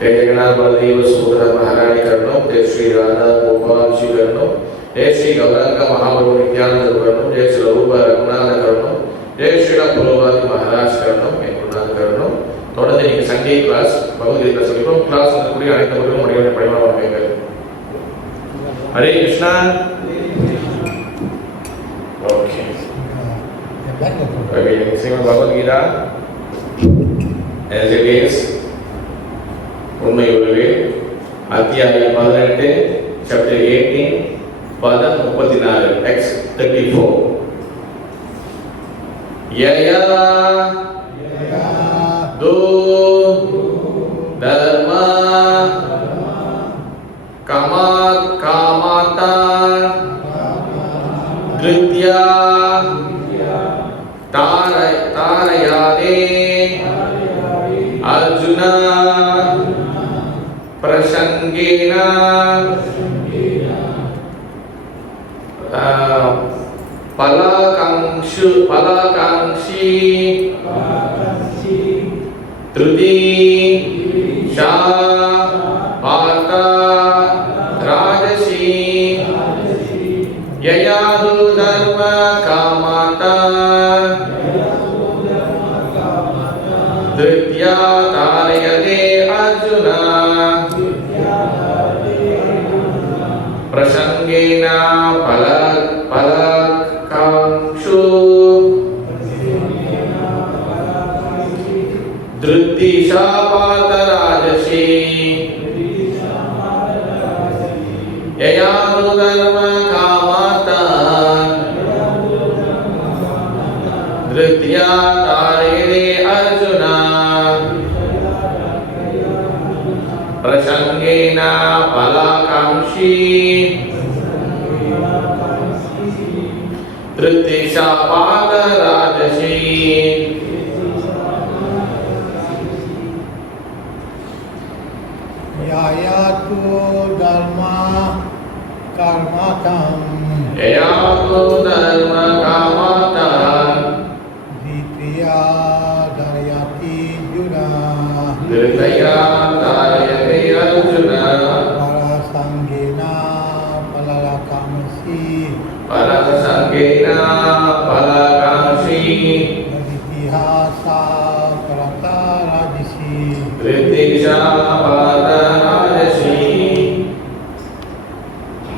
जय जगन्नाथ बलदेव सुभद्रा महारानी करणो, जय श्री राधा गोपाल जी करणो, जय श्री गौरांग महाप्रभु नित्यानंद करणो, जय श्री रूप रघुनाथ करणो, जय श्री प्रभुपाद महाराज करणो, मैं गुरुनाथ करणो. தொடர்ந்து நீங்க சண்டே கிளாஸ் பகவத்கீதை சொல்லிப்போம். கிளாஸ் நடக்கக்கூடிய அனைத்து மக்களும் முடிவுடைய படிமா வாங்க. Hare Krishna. Okay. Okay, Srimad Bhagavad Gita as it is உண்மை உறவே அத்தியாயம் 18 chapter 18 பதம் 34 text 34 யயா दो धर्म कामाता धृत्या तारयादे अर्जुन प्रसंगेन फलाकांक्षी त्रुति शा पाता राजसी ययादु धर्म कामाता धृत्या तारयते अर्जुन प्रसंगेन फलाकांक्षु धृतिशा पातराजसी ययादु धर्म कामाता धृत्या तारयते अर्जुन प्रसंगेन फलाकांक्षी धृतिशा पातराजसी यायातु धर्म कर्मकं यायातु धर्म कामतं द्वितीया दयति जुना द्वितीया दयति अर्जुन परसंगेना फलाकांक्षी इतिहासा परता राजसी धृतिशा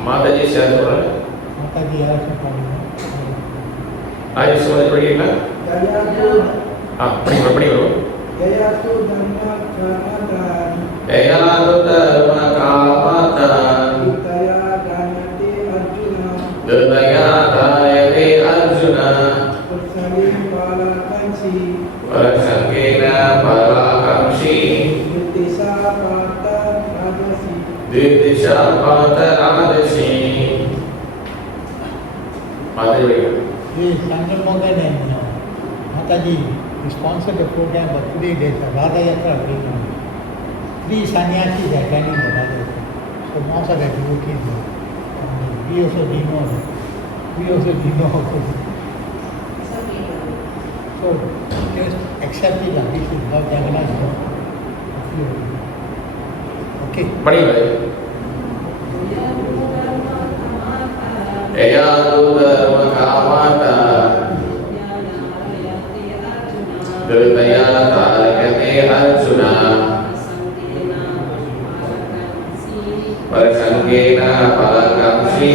माताजी से माताजी आज समझ पड़ेगा हाँ पढ़ी करो ययातु धर्म कामतान ययातु धर्म कामतान धृतया दायते अर्जुन प्रसंगेन फलाकांक्षी द्वितीया पातराजसी Central Morgan and Mataji sponsored the program for 3 days, Radha Yatra going on. 3 sannyasis attending the Radha Yatra. So most of the devotees there. We also didn't know. So just accept it that this is Lord Jagannath. Okay. पढ़िए ययादु धर्म कामता धृतया तारयते अर्जुन प्रसंगेन फलाकांक्षी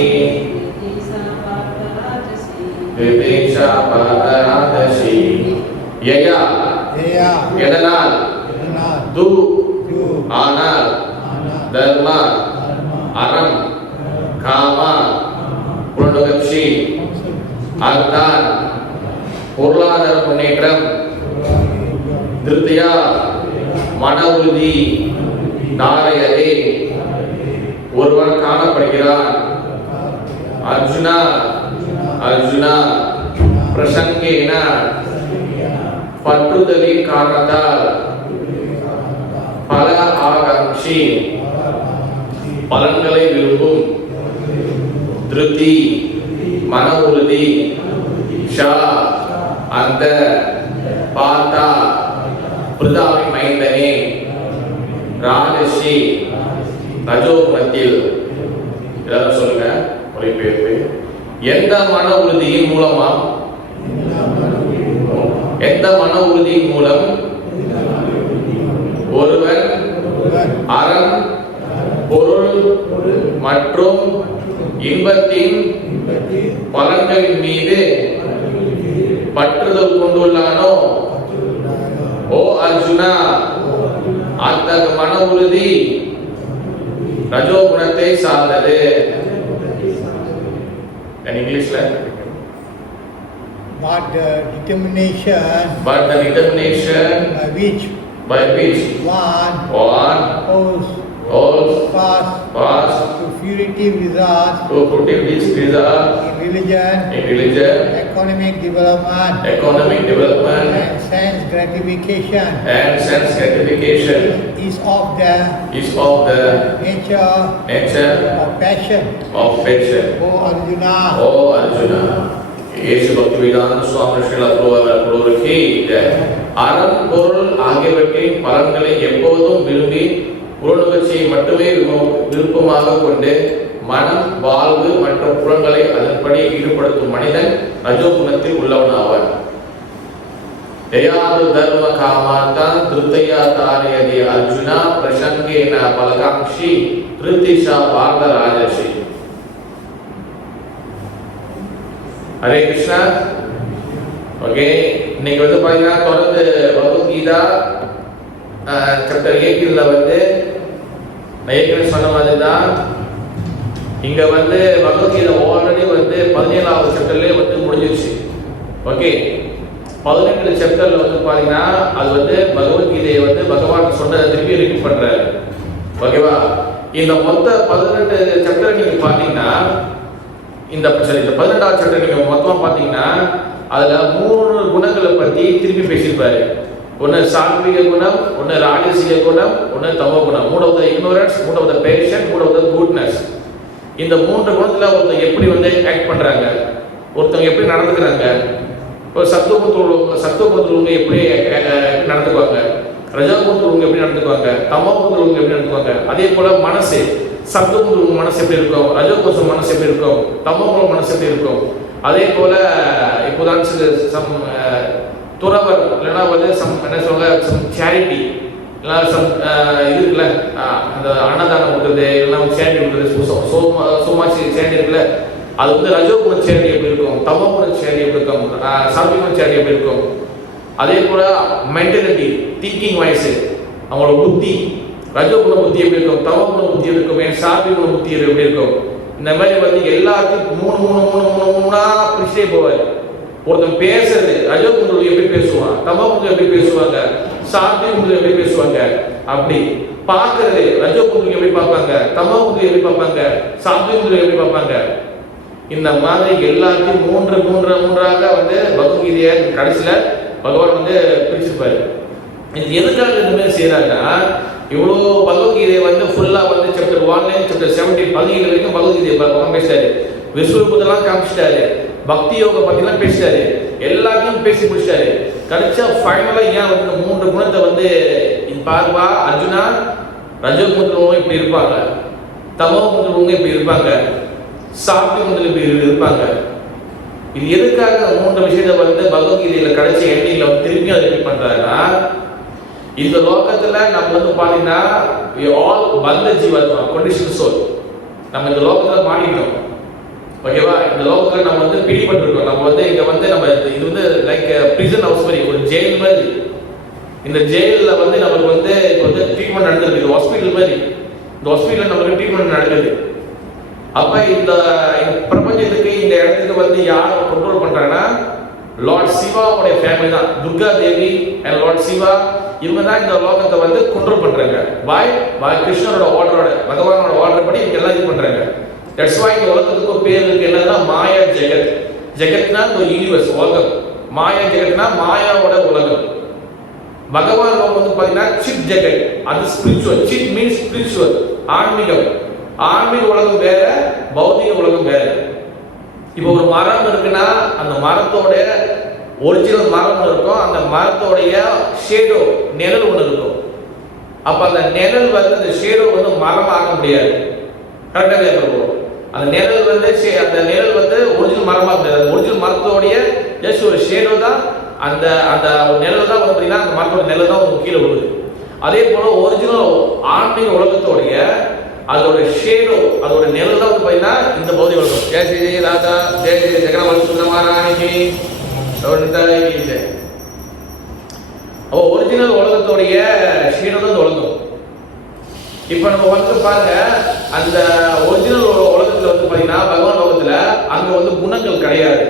द्वितीया पातराजसी यया यदनाल दु आनाल धर्म अरम कामा புலனுகட்சி அர்த்தான் பொருளாதார முன்னேற்றம் திருத்தியா மன உறுதி தாரையதே ஒருவன் காணப்படுகிறான் அர்ஜுனா பிரசங்கேன பற்றுதலின் காரணத்தால் பல ஆகாங்ஷி பலன்களை விரும்பும் திருப்தி மன உறுதி ஷா அந்த பாத்தா பிரதாவின் மைந்தனே ராஜ ரஜோகுணத்தில் எல்லாரும் சொல்லுங்க மொழிபெயர்ப்பு. எந்த மன உறுதியின் மூலமா, எந்த மன உறுதியின் மூலம் ஒருவன் அறம், பொருள் மற்றும் இன்பத்தின் பலன்களின் மீது பற்றுதல் கொண்டுள்ளானோ, ஓ அர்ஜுனா, அத்தகைய மன உறுதி ரஜோகுணத்தை சார்ந்தது. இங்கிலீஷ்ல but the determination by which one holds fast to purity results in religion, economic development, and sense gratification is of the nature of passion. O Arjuna, இயேசு பக்திவேதாந்த சுவாமி ஸ்ரீல புரோஹிதருக்கு அறம், பொருள் ஆகியவற்றின் பலன்களை எப்போதும் விரும்பி புலனுணர்ச்சியை மட்டுமே விருப்பமாக கொண்டு மனம், வாழ்வு மற்றும் புலன்களை அதன்படி ஈடுபடுத்தும் மனிதன் ரஜோகுணத்தில் உள்ளவனாவான். தயாது தர்ம காமார்த்தான் திருத்தயா தாரயதி அர்ஜுனா பிரசங்கேன பலகாங்ஷி திருத்திஷா பார்த்த ராஜர்ஷி. ஹரே கிருஷ்ணா. ஓகே, இன்னைக்கு வந்து பாத்தீங்கன்னா தொடர்ந்து பகவத்கீதா சாப்டர் 8ல வந்து நான் ஏற்கனவே சொன்ன மாதிரி தான் இங்க வந்து பகவத்கீதா ஆல்ரெடி வந்து 17வது சாப்டர்லயே வந்து முடிஞ்சிருச்சு. ஓகே, 18 சாப்டர்ல வந்து பாத்தீங்கன்னா அது வந்து பகவத்கீதையை வந்து பகவான் சொன்னதை திருப்பி ரிப்பீட் பண்றாரு. ஓகேவா? இந்த மொத்த 18 சாப்டர் நீங்க பாத்தீங்கன்னா இந்த 18வது சாப்டர் நீங்க மொத்தமா பாத்தீங்கன்னா அதுல 3 குணங்களை பத்தி திருப்பி பேசியிருப்பாரு. ஒன்னு சாத்விக குணம், ஒன்னு ராஜசிக குணம், ஒன்னு தமோ குணம். மூணாவது இக்னோரன்ஸ், மூணாவது பேஷன், மூணாவது குட்னஸ். இந்த 3 குணத்துல ஒருத்தங்க எப்படி வந்து ஆக்ட் பண்றாங்க, ஒருத்தவங்க எப்படி நடந்துக்கிறாங்க, ஒரு சத்துவகுணத்துள்ளவங்க எப்படி நடந்துக்குவாங்க, ரஜோகுணத்துள்ளவங்க எப்படி நடந்துக்குவாங்க, தமோகுணத்துள்ளவங்க எப்படி நடந்துக்குவாங்க. அதே போல மனசு, சத்துவகுண மனசு எப்படி இருக்கும், ரஜோகுண மனசு எப்படி இருக்கும், தமோகுண மனசு எப்படி இருக்கும். அதே போல இப்போதான் துறவர் இல்லைன்னா வந்து என்ன சொல்லுவாங்க சேரிட்டி, இல்லைன்னா இது இருக்குல்ல அந்த அன்னதானம் கொடுக்குறது, இல்லைன்னா சேரிட்டி கொடுக்குறது, சோமாசி சேரிட்டி இருக்குல்ல, அது வந்து ரஜோகுண சேரிட்டி எப்படி இருக்கும், தமோகுண சேரிட்டி எப்படி இருக்கும், சாத்விகுண சேரிட்டி எப்படி இருக்கும். அதே போல மென்டாலிட்டி, திங்கிங் வாய்ஸ், அவங்களோட புத்தி, ரஜோகுண புத்தி எப்படி இருக்கும், தமோகுண புத்தி எப்படி இருக்கும், சாத்விகுண புத்தி எப்படி இருக்கும். இந்த மாதிரி வந்து எல்லாத்துக்கும் 3 பிரிச்சே போவார். ஒருத்தன் பேசுறது ரஜோகுணத்துல எப்படி பேசுவான், தமோகுணத்துல எப்படி பேசுவாங்க, சாத்விகுணத்துல எப்படி பேசுவாங்க, அப்படி பார்க்கறது ரஜோகுணத்துல எப்படி பார்ப்பாங்க, தமோகுணத்துல எப்படி பார்ப்பாங்க, சாத்விகுணத்துல எப்படி பார்ப்பாங்க. இந்த மாதிரி எல்லாத்தையும் 3 வந்து பகவத்கீதைய கடைசியில பகவான் வந்து பிரிச்சிருப்பாரு. இது எதுக்காக இந்த மாதிரி செய்யறாங்கன்னா, இவ்வளோ பகவத்கீதையை வந்து ஃபுல்லா வந்து சாப்டர் 1 சாப்டர் 17 17 வரைக்கும் பகவத்கீதையை பகவான் பேசிட்டாரு. விஸ்வரூபத்தெல்லாம் காமிச்சிட்டாரு, பக்தி யோக பத்திலாம் பேசிட்டாரு, எல்லாத்தையும் பேசி முடிச்சிட்டாரு. கடைசியா ஃபைனலா ஏன் வந்து 3 குணத்தை வந்து பார்ப்பா அர்ஜுனா, ரஜோகுணத்துல இப்படி இருப்பாங்க, தமோகுணத்துல இப்படி இருப்பாங்க, சாத்விகுணத்துல இப்படி இருப்பாங்க. இது எதுக்காக 3 விஷயத்தை வந்து பகவத்கீதையில கடைசி எண்டிங்ல வந்து திருப்பி அதை ரிப்பீட் பண்றாருன்னா, இந்த லோகத்துல நம்ம வந்து பாத்தீங்கன்னா we all பந்த ஜீவாத்மா, conditioned soul. நம்ம இந்த லோகத்துல மாட்டிட்டோம். ஓகேவா? இந்த லோகத்துல நம்ம வந்து பிடிபட்டிருக்கோம். நம்ம வந்து இங்க வந்து நம்ம இது வந்து லைக் பிரிசன் ஹவுஸ் மாதிரி, ஒரு ஜெயில் மாதிரி. இந்த ஜெயில்ல வந்து நமக்கு வந்து இப்போ வந்து ட்ரீட்மெண்ட் நடக்குது. இது ஹாஸ்பிட்டல் மாதிரி. இந்த ஹாஸ்பிட்டல்ல நமக்கு ட்ரீட்மெண்ட் நடக்குது. அப்ப இந்த பிரபஞ்சத்துக்கு இந்த இடத்துக்கு வந்து யார் கண்ட்ரோல் பண்றாங்கன்னா, லார்ட் சிவாவோட ஃபேமிலி தான். துர்கா தேவி அண்ட் லார்ட் சிவா இவங்க தான் இந்த லோகத்தை வந்து கண்ட்ரோல் பண்றாங்க. பாய் கிருஷ்ணரோட ஆர்டரோட, பகவானோட ஆர்டர் படி இவங்க எல்லாம் இது பண்றாங்க. தட்ஸ் வை இந்த உலகத்துக்கு ஒரு பேர் இருக்கு, என்னன்னா மாயா ஜெகத். ஜெகத்னா ஒரு யூனிவர்ஸ், உலகம். மாயா ஜெகத்னா மாயாவோட உலகம். பகவான் வந்து பாத்தீங்கன்னா சித் ஜெகத், அது ஸ்பிரிச்சுவல். சித் மீன்ஸ் ஸ்பிரிச்சுவல், ஆன்மீகம். ஆன்மீக உலகம் வேற, பௌதிக உலகம் வேற. இப்போ ஒரு மரம் இருக்குன்னா அந்த மரத்தோட ஒரிஜினல் மரம் இருக்கும், அந்த மரத்தோடைய ஷேடோ நிழல் ஒன்று இருக்கும். அப்ப அந்த நிழல் வந்து அந்த ஷேடோ வந்து மரம் ஆக முடியாது. கரெக்டாக பிரபு? அந்த நிழல் வந்து அந்த நிழல் வந்து ஒரிஜினல் மரமாக முடியாது. ஒரிஜினல் மரத்தோடைய ஜஸ்ட் ஒரு ஷேடோ தான். அந்த அந்த நிழல் தான் வந்து பார்த்தீங்கன்னா அந்த மரத்தோட நிழல் தான் வந்து கீழே விழுது. அதே போல ஒரிஜினல் ஆன்மீக உலகத்தோடைய அதோட ஷேடோ, அதோட நிழல் தான் வந்து பார்த்தீங்கன்னா இந்த பௌதிக உலகம். ஜெய ஸ்ரீ ராஜா, ஜெய ஸ்ரீ ஜெகநாத சுந்தரமாராயணி. அப்போ ஒரிஜினல் உலகத்தோடைய ஷேடோ தான் இந்த உலகம். இப்போ நம்ம வந்து பாருங்க, அந்த ஒரிஜினல் உலகத்துல வந்து பார்த்தீங்கன்னா பகவான் உலகத்துல அங்க வந்து குணங்கள் கிடையாது.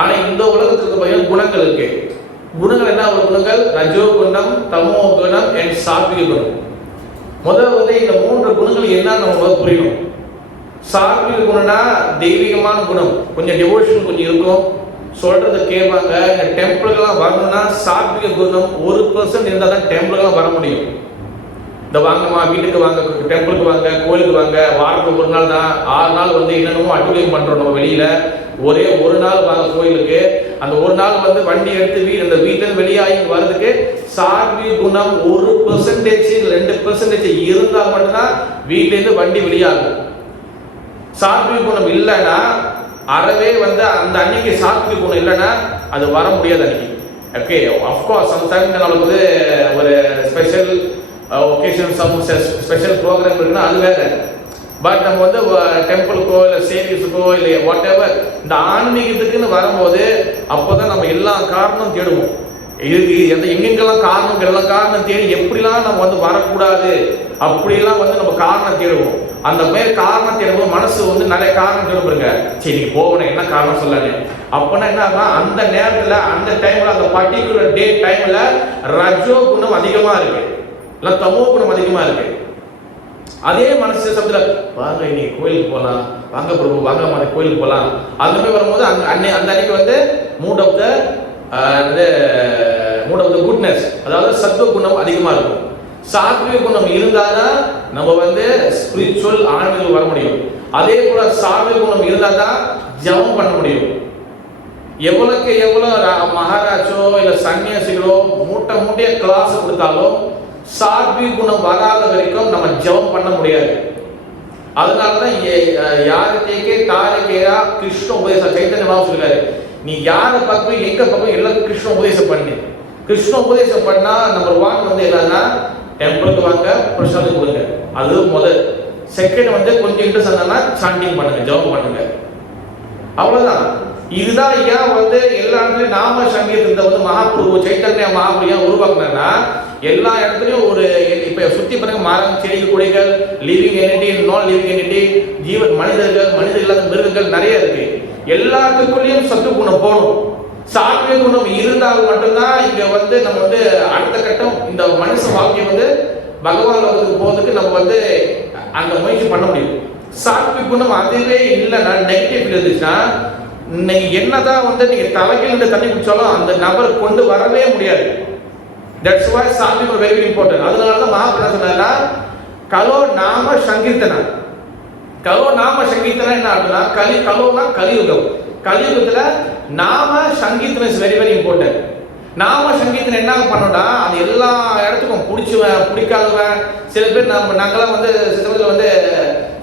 ஆனா இந்த உலகத்துக்கு பார்த்தீங்கன்னா குணங்கள் இருக்கு. குணங்கள் என்ன? ஒரு குணங்கள் ரஜோ குணம், தமோ குணம் அண்ட் சாத்விக குணம். முதல்ல வந்து இந்த 3 குணங்கள் என்னன்னு நம்ம புரியணும். சாத்விக குணம்னா தெய்வீகமான குணம், கொஞ்சம் டிவோஷன் கொஞ்சம் இருக்கும், சொல்றதை கேட்பாங்க. இந்த டெம்பிளுக்கெல்லாம் வரணும்னா சாத்விக குணம் 1% இருந்தால் தான் டெம்பிளுக்கெல்லாம் வர முடியும். இந்த வாங்கம்மா, வீட்டுக்கு வாங்க, டெம்பிளுக்கு வாங்க, கோயிலுக்கு வாங்க, வாரத்துக்கு 1 நாள் தான், 6 நாள் வந்து என்னென்னமோ அட்டுழியம் பண்றோம் நம்ம வெளியில. ஒரே 1 நாள் வாங்க கோயிலுக்கு. அந்த 1 நாள் வந்து வண்டி எடுத்து அந்த வீட்டிலிருந்து வெளியாகி வர்றதுக்கு சாத்விக குணம் 1% 2% இருந்தால் மட்டும்தான் வீட்டிலேருந்து வண்டி வெளியாகும். சாத்விக குணம் இல்லைன்னா அறவே வந்து அந்த அன்னைக்கு சாத்விக குணம் இல்லைன்னா அது வர முடியாது அன்னைக்கு. ஓகே, அஃப்கோர்ஸ் சம்டைம் நம்மளுக்கு வந்து ஒரு ஸ்பெஷல் ஒகேஷன், ஸ்பெஷல் ப்ரோக்ராம் இருக்குன்னா அது வேற. பட் நம்ம வந்து டெம்பிளுக்கோ இல்லை சேவியஸுக்கோ இல்லை வாட் எவர் இந்த ஆன்மீகத்துக்குன்னு வரும்போது அப்போதான் நம்ம எல்லா காரணம் தேடுவோம். இதுக்கு எங்கெங்கெல்லாம் காரணம், எல்லாம் காரணம் தேடி எப்படிலாம் நம்ம வந்து வரக்கூடாது அப்படிலாம் வந்து நம்ம காரணம் தேடுவோம். அந்த மாதிரி காரணம் தேடும்போது மனசு வந்து நிறைய காரணம் தேடுங்க. சரி நீங்க போகணும், என்ன காரணம் சொல்லாங்க. அப்பனா என்ன ஆகும், அந்த நேரத்துல அந்த டைம்ல அந்த பர்டிகுலர் டே டைம்ல ரஜோ குணம் அதிகமா இருக்கு, இல்லை தமோ குணம் அதிகமா இருக்கு. அதே மனசு சமயத்துல வாங்க இன்னைக்கு கோயிலுக்கு போகலாம், வாங்க பிரபு வாங்க மாதிரி கோயிலுக்கு போகலாம், அந்த மாதிரி வரும்போது அந்த அன்னைக்கு வந்து மூட் ஆஃப் த குட்னஸ், அதாவது சத்துவ குணம் அதிகமா இருக்கும். சாத்விக குணம் இருந்தாதான் நம்ம வந்து ஸ்பிரிச்சுவல் ஆன்மீகம் வர முடியும். அதே போல சாத்விக குணம் இருந்தாதான் ஜபம் பண்ண முடியும். எவ்வளவுக்கு எவ்வளவு மகாராஜோ இல்ல சன்னியாசிகளோ மூட்டையா கிளாஸ் கொடுத்தாலும் சாத்விக குணம் வராத வரைக்கும் நம்ம ஜபம் பண்ண முடியாது. அதனாலதான் யாருக்கே தாரகேரா கிருஷ்ண உபதேசம் சைத்தன்யமாக சொல்றாரு, நீ யாரை பார்க்கணும் எங்க பார்க்கணும் எல்லாருக்கும் கிருஷ்ண உபதேசம் பண்ணு. கிருஷ்ண உபதேசம் பண்ணா நம்பர் 1 வந்து என்னன்னா டெம்பிளுக்கு வாங்க, பிரசாதம் கொடுங்க, அது முதல். செகண்ட் வந்து கொஞ்சம் இன்ட்ரெஸ்ட் இருந்தா சாண்டிங் பண்ணுங்க, ஜபம் பண்ணுங்க, அவ்வளவுதான். இதுதான் ஏன் வந்து எல்லா இடத்துலயும் நாம சங்கீதத்தை வந்து மகாபிரபு சைத்தன்ய மகாபிரபு ஏன் உருவாக்குனா எல்லா இடத்துலயும் ஒரு இப்ப சுத்தி பாருங்க, மரம், செடி, கொடிகள், லிவிங் எனிட்டி, நான் லிவிங் எனிட்டி, ஜீவன், மனிதர்கள் இல்லாத மிருகங்கள் நிறைய இருக்கு. எல்லாத்துக்குள்ளேயும் சத்து குணம் போகணும். சாத்விக குணம் இருந்தால் மட்டும்தான் இங்க வந்து நம்ம வந்து அடுத்த கட்டம் இந்த மனுஷ வாழ்க்கை வந்து பகவான் போறதுக்கு நம்ம வந்து அந்த முயற்சி பண்ண முடியும். சாத்விக குணம் அதுவே இல்லைன்னா நெகட்டிவ் இருந்துச்சுன்னா நீங்க என்னதான் வந்து நீங்க தலைகீழ் தண்ணி குடிச்சாலும் அந்த நபர் கொண்டு வரவே முடியாது. That's why சாத்விக குணம் வெரி இம்பார்ட்டன்ட். அதனாலதான் மகாபிரபு சொன்னாரா கலோ நாம சங்கீர்த்தனம். கலோ நாம சங்கீர்த்தனம் என்ன ஆகுதுன்னா கலோனா கலியுகம். கலியுகத்துல நாம சங்கீர்த்தனம் இஸ் வெரி வெரி இம்பார்ட்டன்ட். நாம சங்கீர்த்தனம் என்ன பண்ணோம்னா அது எல்லா இடத்துக்கும் பிடிச்சவன் பிடிக்காதவன் சில பேர் நாங்களாம் வந்து சில வந்து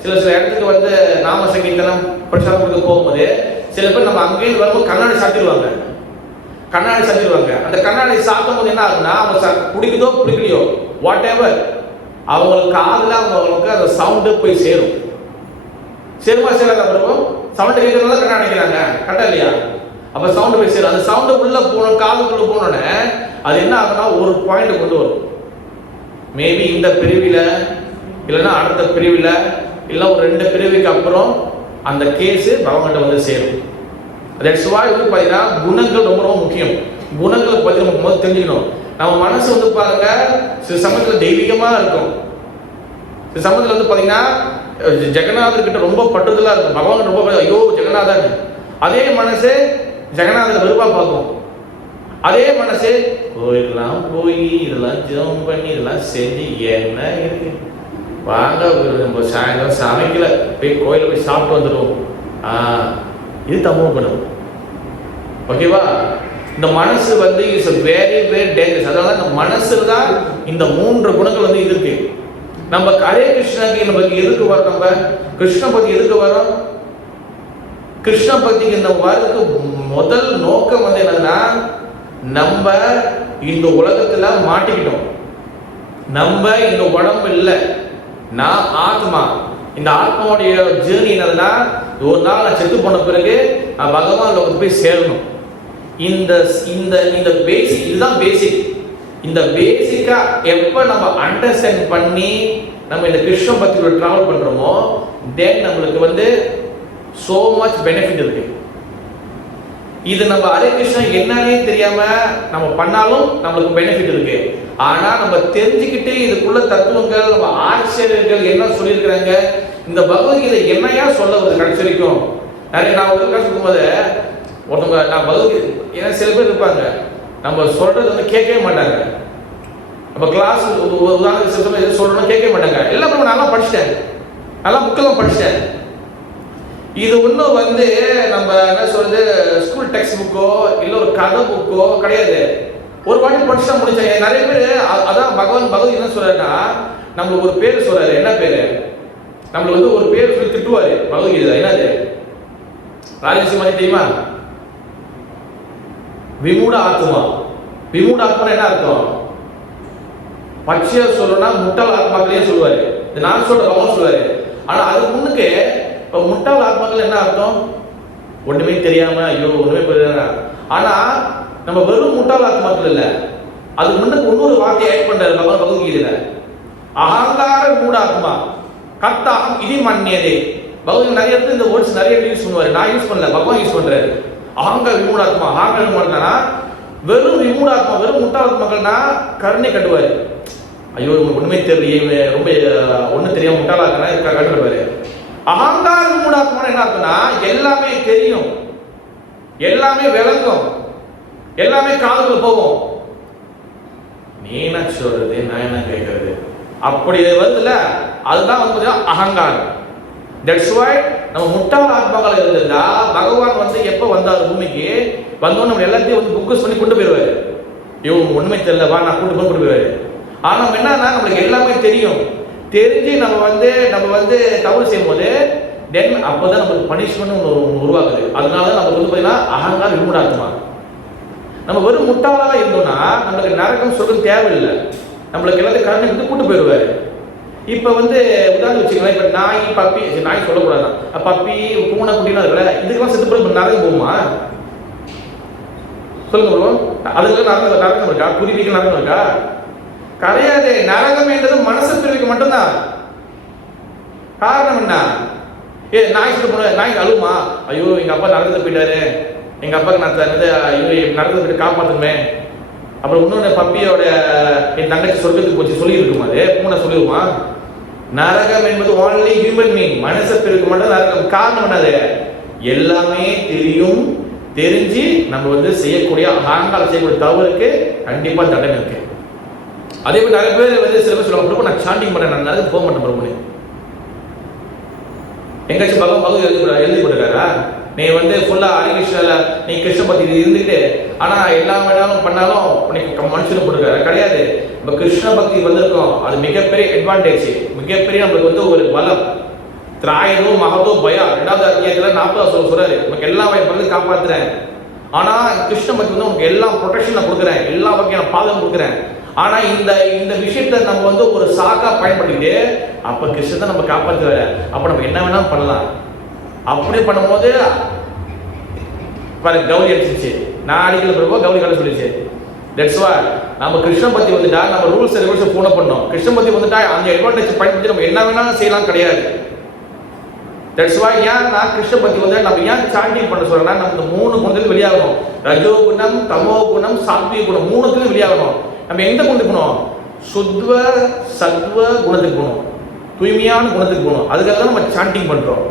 சில இடத்துக்கு வந்து நாம சங்கீர்த்தனம் பிரச்சாரம் கொடுக்க போகும்போது சில பேர் நம்ம அங்கேயும் வரும்போது கண்ணாடி சாத்திடுவாங்க. அந்த கண்ணாடி சாத்தும் போது என்ன ஆகுதுன்னா அவங்க பிடிக்குதோ பிடிக்கலையோ வாட் எவர் அவங்களுக்கு காதுல அவங்களுக்கு அந்த சவுண்டு போய் சேரும். சேருமா சேராத பிறகும் சவுண்ட் கேட்கறதுனால கண்ணாடி அடிக்கிறாங்க, கரெக்டா இல்லையா? அப்ப சவுண்ட் போய் சேரும். அந்த சவுண்டு உள்ள போன காதுக்குள்ள போனோடனே அது என்ன ஆகுதுன்னா ஒரு பாயிண்ட் கொண்டு வரும். மேபி இந்த பிரிவில இல்லைன்னா அடுத்த பிரிவில இல்லை ஒரு 2 பிரிவுக்கு அப்புறம் அந்த கேஸ் பகவான்கிட்ட வந்து சேரும். தட்ஸ் வாய் வந்து பார்த்தீங்கன்னா குணங்கள் ரொம்ப ரொம்ப முக்கியம். குணங்களை பற்றி நம்ம முதல்ல தெரிஞ்சுக்கணும். நம்ம மனசு வந்து பாருங்க சில சமயத்தில் தெய்வீகமாக இருக்கும், சில சமயத்தில் வந்து பார்த்தீங்கன்னா ஜெகநாதர் கிட்ட ரொம்ப பட்டுதலாக இருக்கும், பகவான் ரொம்ப ஐயோ ஜெகநாதன். அதே மனசு ஜெகநாதர் வெறுப்பாக பார்க்கும். அதே மனசு கோயிலெல்லாம் போய் இதெல்லாம் ஜெபம் பண்ணி இதெல்லாம் செஞ்சு என்ன இருக்கு, வாங்க நம்ம சாயந்தரம் சமைக்கல போய் கோயிலில் போய் சாப்பிட்டு வந்துடுவோம். இது தமோ குணம். ஓகேவா? இந்த மனசு வந்து இஸ் வெரி வெரி டேஞ்சரஸ். அதனால இந்த மனசுல தான் இந்த 3 குணங்கள் வந்து இருக்கு. நம்ம ஹரே கிருஷ்ணாக்கு நமக்கு எதுக்கு வரோம்? நம்ம கிருஷ்ண பக்தி எதுக்கு வரோம்? கிருஷ்ண பக்திக்கு இந்த வரதுக்கு முதல் நோக்கம் வந்து என்னன்னா, நம்ம இந்த உலகத்துல மாட்டிக்கிட்டோம். நம்ம இந்த உடம்பு இல்லை, நான் ஆத்மா. இந்த ஆத்மாவுடைய ஜேர்னி என்னதுன்னா, ஒரு நாள் நான் செத்து போன பிறகு நான் பகவான் லோகத்துக்கு போய் சேரணும். இந்த இந்த இந்த பேசிக், இதுதான் பேசிக். இந்த பேசிக்கா எப்ப நம்ம அண்டர்ஸ்டாண்ட் பண்ணி நம்ம இந்த கிருஷ்ண பக்தியோட டிராவல் பண்றோமோ, தென் நம்மளுக்கு வந்து so much benefit இருக்கு. இது நம்ம ஹரே கிருஷ்ணா என்னன்னே தெரியாம நம்ம பண்ணாலும் நம்மளுக்கு பெனிஃபிட் இருக்கு. ஆனா நம்ம தெரிஞ்சுக்கிட்டு இதுக்குள்ள தத்துவங்கள், நம்ம ஆச்சரியர்கள் என்ன சொல்லியிருக்கிறாங்க, இந்த பகவத்கீதை என்னையா சொல்ல வருது கடைசி வரைக்கும். நிறைய நான் ஒரு கிளாஸ் இருக்கும்போது ஒருத்தவங்க, நான் பகவத்கீதை, ஏன்னா சில பேர் இருப்பாங்க நம்ம சொல்றது வந்து கேட்கவே மாட்டாங்க. நம்ம கிளாஸ் உதாரணத்துக்கு சில சமயம் எது சொல்றோம்னா கேட்கவே மாட்டாங்க. எல்லாம் நல்லா படிச்சிட்டேன், நல்லா புக்கெல்லாம் படிச்சிட்டேன். இது ஒன்றும் வந்து நம்ம என்ன சொல்றது, ஸ்கூல் டெக்ஸ்ட் புக்கோ இல்லை ஒரு கதை புக்கோ கிடையாது. ஒரு வாட்டி படிச்சா முடிச்சாங்க. நிறைய பேர் அதான் பகவான் என்ன சொல்றாருன்னா, நம்மளுக்கு ஒரு பேர் சொல்றாரு. என்ன பேரு? நம்மளுக்கு வந்து ஒரு பேர் சொல்லி திட்டுவாரு பகவத்கீதை. என்னது? ராஜசி மாதிரி தெரியுமா? விமூட ஆத்மா. விமூட ஆத்மா என்ன அர்த்தம்? பச்சையா சொல்லணும்னா முட்டாள் ஆத்மாக்களையே சொல்லுவாரு. இது நான் சொல்ற பகவான் சொல்லுவாரு. ஆனா அதுக்கு முன்னுக்கு இப்போ முட்டாள் ஆத்மாக்கள் என்ன அர்த்தம்? ஒண்ணுமே தெரியாம ஐயோ ஒண்ணுமே புரியல. ஆனா நம்ம வெறும் முட்டாள் ஆத்மாக்கள் இல்லை, அதுக்கு முன்னுக்கு இன்னொரு வார்த்தையை ஆட் பண்றாரு பகவத்கீதையில. அகங்கார மூடாத்மா கர்த்தாகம் இது மன்னியதே. பகவத்கீதை நிறைய இடத்துல இந்த வேர்ட்ஸ் நிறைய யூஸ் பண்ணுவாரு. நான் யூஸ் பண்ணல, பகவான் யூஸ் பண்றாரு. அகங்கார விமூடாத்மா. அகங்கார விமூடாத்மா வெறும் விமூடாத்மா, வெறும் முட்டாள் ஆத்மாக்கள்னா கருணை கட்டுவாரு. ஐயோ ஒண்ணுமே தெரியலையே, ரொம்ப ஒன்றும் தெரியாம முட்டாளாக்குனா கட்டுறாரு. அகங்கார மூடாத்மா என்ன அர்த்தம்னா, எல்லாமே தெரியும், எல்லாமே விளங்கும், எல்லாமே காதுக்குள்ள போகும். நீ என்ன சொல்றது, நான் என்ன கேட்கறது, அப்படி வருதுல, அதுதான் வந்து அகங்காரம். தட்ஸ் வை நம்ம முட்டாள் ஆத்மாக்கள் இருந்திருந்தா பகவான் வந்து எப்ப வந்தார் பூமிக்கு வந்தோம், நம்ம எல்லாத்தையும் வந்து புக்கஸ் பண்ணி கொண்டு போயிடுவாரு. இவங்க ஒண்ணுமே தெரியல, வா நான் கூட்டு போயிடுவாரு. ஆனா நம்ம என்னன்னா, நம்மளுக்கு எல்லாமே தெரியும். தெரிஞ்சு நம்ம வந்து தவறு செய்யும் போது தென் அப்போதான் நமக்கு பனிஷ்மெண்ட் உருவாகுது. அதனால நமக்கு வந்து பார்த்தீங்கன்னா அகங்கார விமூடாத்மா. நம்ம வெறும் முட்டாளா இருந்தோம்னா நம்மளுக்கு நரகம் சொல்றது தேவையில்லை, நம்மளுக்கு எல்லாத்தையும் கருணை வந்து கூட்டு போயிடுவாரு. இப்போ வந்து உதாரணம் வச்சுக்கலாம், இப்போ நாய் பப்பி, நாய் சொல்லக்கூடாது, பப்பி பூனை குட்டிலாம் இருக்குல்ல, இதுக்கெல்லாம் செத்து போய் நரகம் போகுமா? சொல்லுங்க ப்ரோ, அதுக்கெல்லாம் நரகம் இருக்கா? குருவிக்கு நரகம் இருக்கா? கிடையாது. நரகம் என்றது மனசு பிரிவுக்கு மட்டும்தான். காரணம் என்ன? நாய் சொல்ல போன நாய்க்கு அழுமா, ஐயோ எங்க அப்பா நரகத்தை போயிட்டாரு, எங்க அப்பாவுக்கு நான் நரகத்தை போயிட்டு காப்பாத்துமே. அப்புறம் இன்னொன்று பப்பியோட என் தங்கச்சி சொர்க்கத்துக்கு போச்சு சொல்லி இருக்குமா? அது பூனை சொல்லிடுமா? நரகம் என்பது ஓன்லி ஹியூமன் பீயிங், மனசு பிரிவுக்கு மட்டும் நரகம். காரணம் என்னது? எல்லாமே தெரியும், தெரிஞ்சு நம்ம வந்து செய்யக்கூடிய அகங்காரம் செய்யக்கூடிய தவறுக்கு கண்டிப்பா தண்டனை இருக்கு. அதே மாதிரி நிறைய பேர் வந்து சில பேர் சொல்லுவாங்க, நான் சாண்டிங் பண்ணேன், நான் அதுக்கு போக மாட்டேன் பிரபுனே. எங்காச்சும் பகவான் எழுதி போட்டுருக்காரா? நீ வந்து ஃபுல்லா ஹரிகிருஷ்ணல நீ கிருஷ்ண பக்தி இருந்துக்கிட்டு ஆனா எல்லா வேணாலும் பண்ணாலும் உனக்கு மனுஷனும் போட்டுருக்காரு? கிடையாது. நம்ம கிருஷ்ண பக்தி வந்திருக்கோம், அது மிகப்பெரிய அட்வான்டேஜ், மிகப்பெரிய நம்மளுக்கு வந்து ஒரு பலம். திராயதோ மகதோ பயா 2வது அத்தியாயத்துல 40வது சொல்றாரு, உனக்கு எல்லா வகையும் காப்பாத்துறேன். ஆனா கிருஷ்ண பக்தி வந்து உனக்கு எல்லா ப்ரொடெக்ஷன் நான் கொடுக்குறேன், எல்லா வகையான பாதம் கொடுக்குறேன். ஆனா இந்த விஷயத்த நம்ம வந்து ஒரு சாக்கா பயன்படுத்திட்டு அப்ப கிருஷ்ணத்தை நம்ம காப்பாற்றுற, அப்ப நம்ம என்ன வேணாலும் பண்ணலாம். அப்படி பண்ணும்போது பாருங்க, கௌரி அடிச்சிருச்சு, நான் அடிக்கல பிறகு கௌரி கலை சொல்லிச்சு. தட்ஸ் வை நம்ம கிருஷ்ண பத்தி வந்துட்டா நம்ம ரூல்ஸ் ரெகுலேஷன் ஃபாலோ பண்ணோம். கிருஷ்ண பத்தி வந்துட்டா அந்த அட்வான்டேஜ் பயன்படுத்தி நம்ம என்ன வேணாலும் செய்யலாம் கிடையாது. தட்ஸ் வை ஏன் நான் கிருஷ்ண பத்தி வந்து நம்ம ஏன் சாண்டிங் பண்ண சொல்றேன்னா, நம்ம இந்த 3 குணத்துல வெளியாகணும். ரஜோ குணம், தமோ குணம், சாத்விக குணம், 3த்துலயும் வெளியாகணும். நம்ம எந்த குணத்துக்கு போகணும்? சுத்வ சத்வ குணத்துக்கு போகணும், தூய்மையான குணத்துக்கு போகணும். அதுக்காக தான் நம்ம சாண்டிங் பண்றோம்.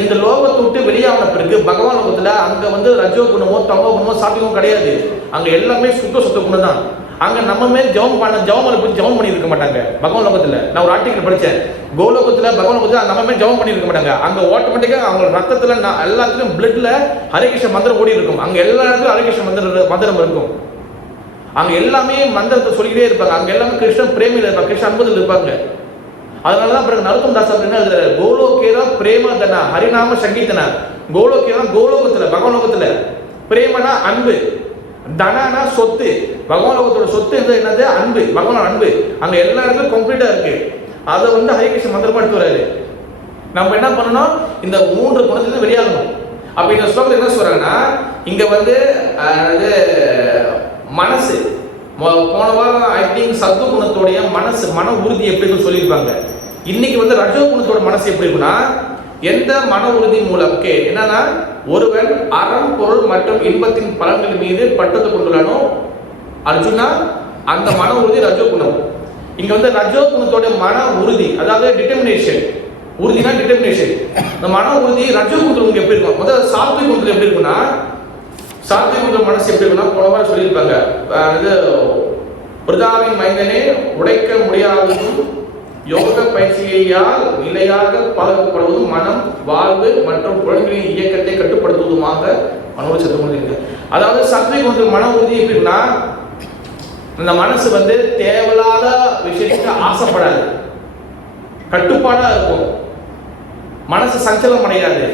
இந்த லோகத்தை விட்டு வெளியாகின பிறகு பகவான் லோகத்துல அங்க வந்து ரஜோ குணமோ தமோ குணமோ சாத்விகமோ கிடையாது. அங்க எல்லாமே சுத்த குணம் தான். அங்க நம்ம மேல் ஜெபம் பண்ணி இருக்க மாட்டாங்க. பகவான் லோகத்துல நான் ஒரு ஆர்டிகல் படிச்சேன், கோலோகத்துல பகவான் லோகத்துல நம்ம மேல் ஜெபம் பண்ணி இருக்க மாட்டாங்க. அங்க ஆட்டோமேட்டிக்கா அவங்க ரத்தத்துல எல்லாத்துலயும் பிளட்ல ஹரே கிருஷ்ண மந்திரம் ஓடி இருக்கும். அங்க எல்லா இடத்துலயும் ஹரே கிருஷ்ண மந்திரம் இருக்கும். அங்க எல்லாமே மந்திரத்தை சொல்லிக்கிட்டே இருப்பாங்க. அங்க எல்லாமே கிருஷ்ண பிரேமியில இருப்பாங்க, கிருஷ்ண அன்பதில் இருப்பாங்க. அதனாலதான் பிறகு நரோத்தம் தாஸ் என்ன எழுதுறாரு, கோலோகேரா பிரேமதனா ஹரிநாம சங்கீதனா. கோலோகேரா கோலோகத்துல பகவான் லோகத்துல, பிரேமனா அன்பு, தனானா சொத்து. பகவான் லோகத்தோட சொத்து என்னது? அன்பு, பகவான் அன்பு. அங்க எல்லா இடத்துலயும் கம்ப்ளீட்டா இருக்கு. அதை ஹரே கிருஷ்ண மந்திரமா எடுத்து வராரு. நம்ம என்ன பண்ணணும், இந்த 3 குணத்துல வெளியாகணும். அப்ப இந்த ஸ்லோகத்துல என்ன சொல்றாங்கன்னா, இங்க மனசு போன வாரம் ஐ திங்க் சத்து குணத்தோடைய மன உறுதி எப்படி சொல்லியிருப்பாங்க. இன்னைக்கு ரஜோ குணத்தோட மனசு எப்படி இருக்குன்னா, எந்த மன உறுதி மூலம் என்னன்னா, ஒருவன் அறம் பொருள் மற்றும் இன்பத்தின் பலன்கள் மீது பட்டத்தை கொண்டுள்ளானோ அர்ஜுனா, அந்த மன உறுதி ரஜோ குணம். இங்க ரஜோ குணத்தோட மன உறுதி, அதாவது டிட்டர்மினேஷன். உறுதினா டிட்டர்மினேஷன். இந்த மன உறுதி ரஜோ குணத்துல எப்படி இருக்கும்? முதல்ல சாத்விக குணத்துல எப்படி இருக்குன்னா, சாத்விக குண மனசு எப்படி இருக்குன்னா, போன வாரம் சொல்லியிருப்பாங்க, பிரதாவின் மைந்தனே உடைக்க முடியாததும் யோக பயிற்சியால் நிலையாக பாதுகாக்கப்படுவதும் மனம், வாழ்வு மற்றும் புலன்களின் இயக்கத்தை கட்டுப்படுத்துவதுமாக அனுபவிச்சு. அதாவது சாத்விக குணத்துல மன உறுதி எப்படி இருக்குன்னா, இந்த மனசு தேவையில்லாத விஷயத்துக்கு ஆசைப்படாது, கட்டுப்பாடா இருக்கும். மனசு சஞ்சலம் அடையாது,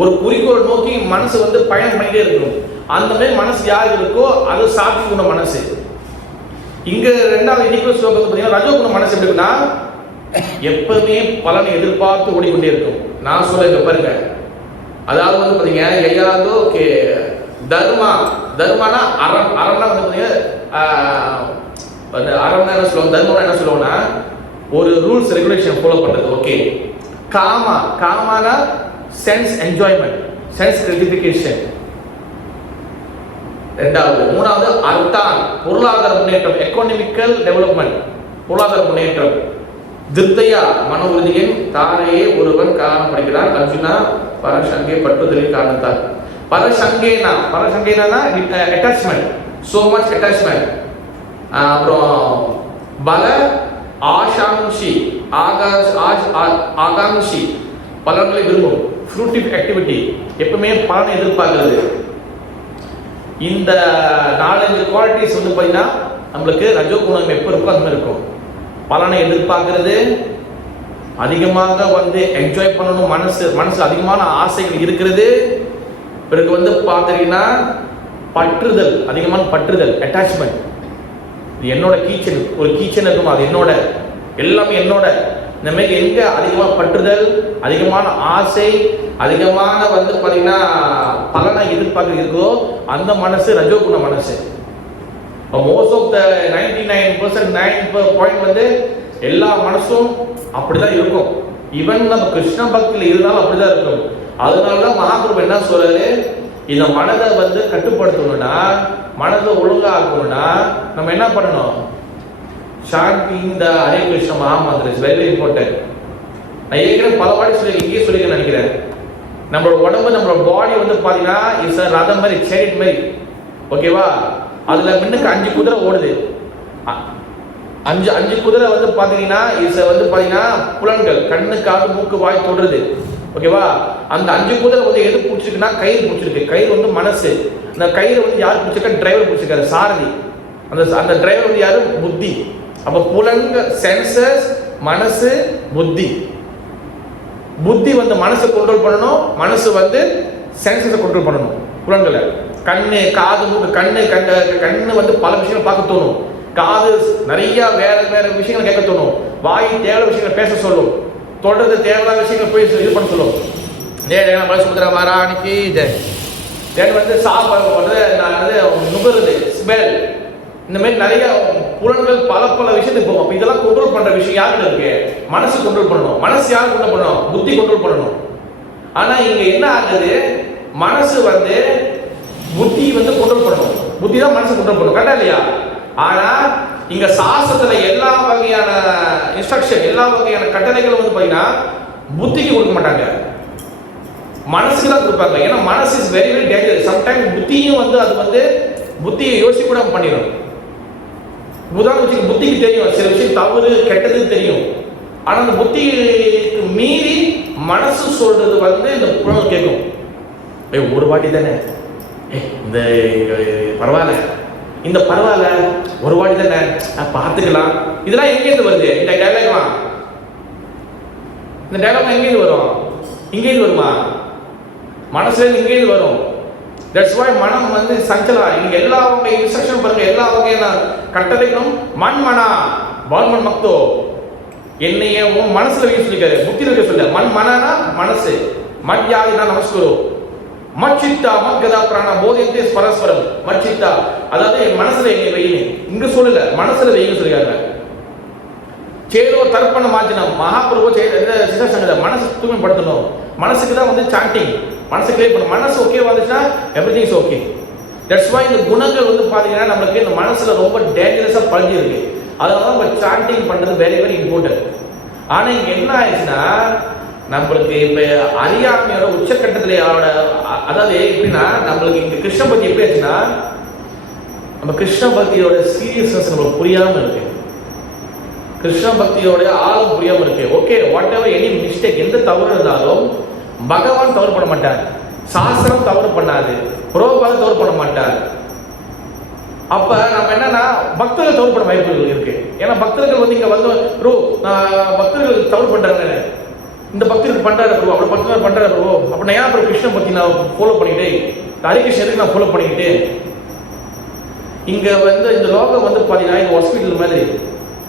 ஒரு குறிக்கோள் நோக்கி மனசு பயணம் பண்ணிட்டே இருக்கணும். அந்த மாதிரி மனசு யார் இருக்கோ அது சாத்விக குண மனசு. இங்க 2வது இன்னைக்கு ஸ்லோகம் பார்த்தீங்கன்னா, ரஜோ குண மனசு எப்படி இருக்குன்னா, எப்பவுமே பலனை எதிர்பார்த்து ஓடிக்கொண்டே இருக்கும். நான் சொல்ல பாருங்க, அதாவது பாத்தீங்க ஐயாதோ தர்மானா அறம்னா அறம்னா என்ன சொல்லுவோம், தர்மம்னா என்ன சொல்லுவோம்னா ஒரு ரூல்ஸ் ரெகுலேஷன் ஃபாலோ பண்றது. ஓகே. காமானா சென்ஸ் என்ஜாய்மெண்ட், சென்ஸ் கிராட்டிஃபிகேஷன். 2வது. 3வது அர்த்தான், பொருளாதார முன்னேற்றம், எக்கனாமிக்கல் டெவலப்மெண்ட், பொருளாதார முன்னேற்றம். திருப்தையா, மன உறுதியின் தாரையே ஒருவன் காணப்படுகிறார். அர்ஜுனா, பரசங்கே பற்றுதலின் காரணத்தால். பரசங்கேனா அட்டாச்மெண்ட், சோ மச் அட்டாச்மெண்ட். அப்புறம் பல ஆகாங்ஷி, ஆகாங்ஷி பலன்களை விரும்பும். ஃப்ரூட்டிவ் ஆக்டிவிட்டி, எப்பவுமே பலனை எதிர்பார்க்கிறது. இந்த 4-5 குவாலிட்டிஸ் பார்த்தீங்கன்னா நம்மளுக்கு ரஜோ குணம் எப்போ இருக்கோ அந்த மாதிரி இருக்கும். பலனை எதிர்பார்க்கிறது, அதிகமாக என்ஜாய் பண்ணணும், மனசு அதிகமான ஆசைகள் இருக்கிறது. பிறகு பார்த்தீங்கன்னா பற்றுதல், அதிகமான பற்றுதல், அட்டாச்மெண்ட். என்னோட கீச்சன், ஒரு கீச்சன் இருக்கும், அது என்னோட, எல்லாமே என்னோட. இந்த மாதிரி எங்க அதிகமாக பற்றுதல், அதிகமான ஆசை, அதிகமான பார்த்தீங்கன்னா பலனை எதிர்பார்க்க இருக்கோ அந்த மனசு ரஜோகுண மனசு. மோஸ்ட் ஆஃப் த 99% எல்லா மனசும் அப்படிதான் இருக்கும். ஈவன் நம்ம கிருஷ்ண பக்தியில் இருந்தாலும் அப்படிதான் இருக்கும். அதனாலதான் மகாபிரபு என்ன சொல்றாரு, இந்த மனதை கட்டுப்படுத்தணும்னா, மனதை ஒழுங்கா ஆக்கணும்னா நம்ம என்ன பண்ணணும்? சாந்தி, இந்த ஹரே கிருஷ்ண மகாமந்திரம் இஸ் வெரி இம்பார்ட்டன்ட். நான் ஏற்கனவே பல வாட்டி இங்கேயே சொல்லிக்க நினைக்கிறேன். நம்மளோட உடம்பு, நம்மளோட பாடி பார்த்தீங்கன்னா இஸ் ரதம் மாதிரி, சேரிட் மாதிரி. ஓகேவா? அதுல முன்னுக்கு 5 குதிரை ஓடுது. 5 குதிரை பார்த்தீங்கன்னா இஸ் பார்த்தீங்கன்னா புலன்கள், கண்ணு, காது, மூக்கு, வாய் தொடுறது. ஓகேவா? அந்த 5 குதிரை எது பிடிச்சிருக்குன்னா கயிறு பிடிச்சிருக்கு. கயிறு மனசு. அந்த கயிறு யார் பிடிச்சிருக்கா? டிரைவர் பிடிச்சிருக்காரு, சாரதி. அந்த டிரைவர் யாரு? புத்தி. அப்ப புலன்கள், சென்சஸ், மனசு, புத்தி. புத்தி மனசை கண்ட்ரோல் பண்ணணும், மனசு சென்சஸை கண்ட்ரோல் பண்ணணும், புலன்களை. கண்ணு, காது, மூக்கு. கண்ணு பல விஷயங்கள் பார்க்க தோணும், காது நிறைய வேற விஷயங்கள் கேட்க தோணும், வாய் தேவையான விஷயங்களை பேச சொல்லும், தொடர்ந்து தேவையான விஷயங்களை போய் இது பண்ண சொல்லும். சுமுத்ரா மகாராணிக்கு நுகருது, ஸ்மெல், இந்த மாதிரி நிறைய புலன்கள் பல விஷயத்துக்கு போகும். அப்ப இதெல்லாம் கண்ட்ரோல் பண்ற விஷயம் யாருக்கிட்ட இருக்கு? மனசு கண்ட்ரோல் பண்ணணும். மனசு யாரு கண்ட்ரோல் பண்ணணும்? புத்தி கண்ட்ரோல் பண்ணணும். ஆனா இங்க என்ன ஆகுது? மனசு புத்தி கண்ட்ரோல் பண்ணணும். புத்தி தான் மனசு கண்ட்ரோல் பண்ணணும். கரெக்டா இல்லையா? ஆனா இங்க சாஸ்திரத்துல எல்லா வகையான இன்ஸ்ட்ரக்ஷன், எல்லா வகையான கட்டளைகளும் பாத்தீங்கன்னா புத்திக்கு கொடுக்க மாட்டாங்க, மனசுக்கு தான் கொடுப்பாங்க. ஏன்னா மனசு is very very dangerous. Sometimes புத்தியும் அது புத்தியை யோசிக்க கூட பண்ணிடும். உதாரணத்துக்கு புத்திக்கு தெரியும் சில விஷயம் தவறு கெட்டதுன்னு தெரியும். ஆனால் அந்த புத்திக்கு மீறி மனசு சொல்றது வந்து இந்த புலன் கேட்கும். ஒரு வாட்டி தானே, இந்த பரவாயில்ல, இந்த பரவாயில்ல ஒரு வாட்டி தானே பார்த்துக்கலாம். இதெல்லாம் எங்கேருந்து வருது? இந்த டைலாக்லாம், இந்த டைலாக் எங்கேருந்து வரும்? இங்கேருந்து வருமா? மனசுல இங்கேருந்து வரும். தட்ஸ் வை மனம் வந்து சஞ்சலா. இங்க எல்லா வகை இன்ஸ்ட்ரக்ஷன் பாருங்க, எல்லா வகையான கட்டளைகளும் மண் மனா பால்மன் மக்தோ என்னைய உன் மனசுல வைக்க சொல்லிக்காரு, புத்தியில வைக்க சொல்ல. மண் மனானா மனசு, மண் யாதினா நமஸ்குரு, மச்சித்தா மக்கதா பிராணா போதியந்தே பரஸ்பரம். மச்சித்தா அதாவது என் மனசுல என்னை வைங்க, இங்க சொல்லல மனசுல வைங்க சொல்லிருக்காங்க. சேதோ தர்ப்பண மாஜனம் மகாபிரபு சிதா மனசு தூய்மைப்படுத்தணும். மனசுக்கு தான் வந்து சாண்டிங், மனசு கிளியர் பண்ணணும். மனசு ஓகே வந்துச்சுன்னா everything is okay. That's why இந்த குணங்கள் வந்து பார்த்தீங்கன்னா நம்மளுக்கு இந்த மனசுல ரொம்ப டேஞ்சரஸாக பழகிருக்கு. அதனால தான் நம்ம சாண்டிங் பண்ணுறது வெரி வெரி இம்பார்ட்டன்ட். ஆனால் இங்கே என்ன ஆயிடுச்சுன்னா நம்மளுக்கு இப்போ அறியாமையோட உச்சக்கட்டத்தில் அதாவது எப்படின்னா நம்மளுக்கு இங்கே கிருஷ்ண பக்தி எப்படி ஆச்சுன்னா நம்ம கிருஷ்ண பக்தியோட சீரியஸ்னஸ் நம்மளுக்கு புரியாமல் இருக்கு. கிருஷ்ண பக்தியோட ஆழம் புரியாமல் இருக்கு. Okay, what ever any mistake, எந்த தவறு இருந்தாலும் பகவான் தவறு பண்ண மாட்டார், சாஸ்திரம் தவறு பண்ணாது, புரோபாதம் தவறு பண்ண மாட்டார். அப்ப நம்ம என்னன்னா பக்தர்கள் தவறு பண்ண வாய்ப்புகள் இருக்கு. ஏன்னா பக்தர்கள் வந்து இங்க வந்து ப்ரோ பக்தர்கள் தவறு பண்றாங்க, இந்த பக்தர்கள் பண்றாரு ப்ரோ, அப்படி பக்தர்கள் பண்றாரு ப்ரோ, அப்ப நான் ஏன் அப்புறம் கிருஷ்ண பக்தி நான் ஃபாலோ பண்ணிக்கிட்டு ஹரிகிருஷ்ணருக்கு நான் ஃபாலோ பண்ணிக்கிட்டு இங்க வந்து இந்த லோகம் வந்து பாத்தீங்கன்னா இந்த ஹாஸ்பிட்டல் மாதிரி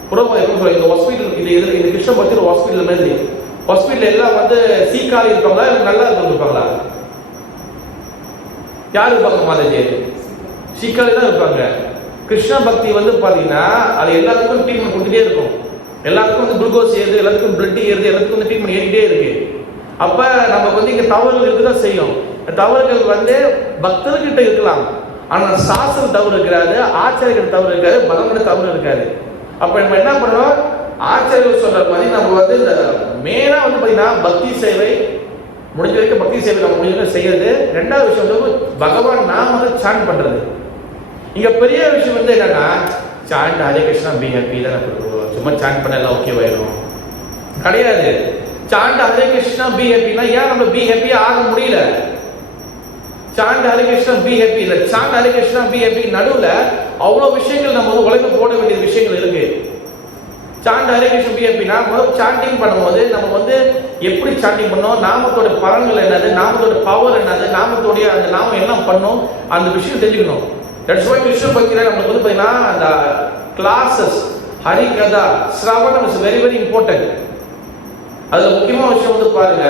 புரோபாதம் எப்படி சொல்ல, இந்த ஹாஸ்பிட்டல் இந்த கிருஷ்ண பக்தி ஒரு ஹாஸ்பிட்டல் மாதிரி. ஹாஸ்பிட்டல் எல்லாம் வந்து சீக்காலி இருப்பாங்களா இல்லை நல்லா இருப்பாங்களா? யார் இருப்பாங்க மாதாஜி? சீக்காலி தான் இருப்பாங்க. கிருஷ்ண பக்தி வந்து பார்த்தீங்கன்னா அது எல்லாத்துக்கும் ட்ரீட்மெண்ட் கொடுத்துட்டே இருக்கும். எல்லாத்துக்கும் வந்து குளுக்கோஸ் ஏறுது, எல்லாத்துக்கும் பிளட் ஏறுது, எல்லாத்துக்கும் வந்து ட்ரீட்மெண்ட் ஏறிட்டே இருக்கு. அப்போ நம்ம வந்து இங்கே தவறுகள் இருக்க தான் செய்யும். தவறுகள் வந்து பக்தர்கிட்ட இருக்கலாம், ஆனால் சாஸ்திரம் தவறு இருக்காது, ஆச்சாரியர்கள் தவறு இருக்காது, பகவான தவறு இருக்காது. அப்போ நம்ம என்ன பண்ணுறோம், ஆச்சாரியர்கள் சொல்ற மாதிரி நம்ம வந்து இந்த மெயினாக வந்து பார்த்தீங்கன்னா பக்தி சேவை முடிஞ்ச வரைக்கும் பக்தி சேவை நம்ம முடிஞ்ச செய்யறது. ரெண்டாவது விஷயம் வந்து பகவான் நாம வந்து சாண்ட் பண்றது. இங்க பெரிய விஷயம் வந்து என்னன்னா chant Hare Krishna be happy தான் சும்மா சாண்ட் பண்ண எல்லாம் ஓகே ஆயிடும் கிடையாது. சாண்ட் ஹரே கிருஷ்ணா பி ஹாப்பினா ஏன் நம்ம பி ஹாப்பியா ஆக முடியல? Chant Hare Krishna be happy இல்லை, chant Hare Krishna be happy நடுவில் அவ்வளோ விஷயங்கள் நம்ம வந்து உலகம் போட வேண்டிய விஷயங்கள் இருக்கு. சாண்ட் ஹரே கிருஷ்ண பி ஹாப்பினா முதல் சாண்டிங் பண்ணும்போது நம்ம வந்து எப்படி சாண்டிங் பண்ணோம், நாமத்தோட பலன்கள் என்னது, நாமத்தோட பவர் என்னது, நாமத்தோடைய அந்த நாமம் என்ன பண்ணும் அந்த விஷயம் தெரிஞ்சுக்கணும். தட்ஸ் வை கிருஷ்ண பக்தியில நம்மளுக்கு வந்து பார்த்தீங்கன்னா அந்த கிளாஸஸ் ஹரி கதா ஸ்ரவணம் இஸ் வெரி வெரி இம்பார்ட்டன்ட். அதில் முக்கியமான விஷயம் வந்து பாருங்க,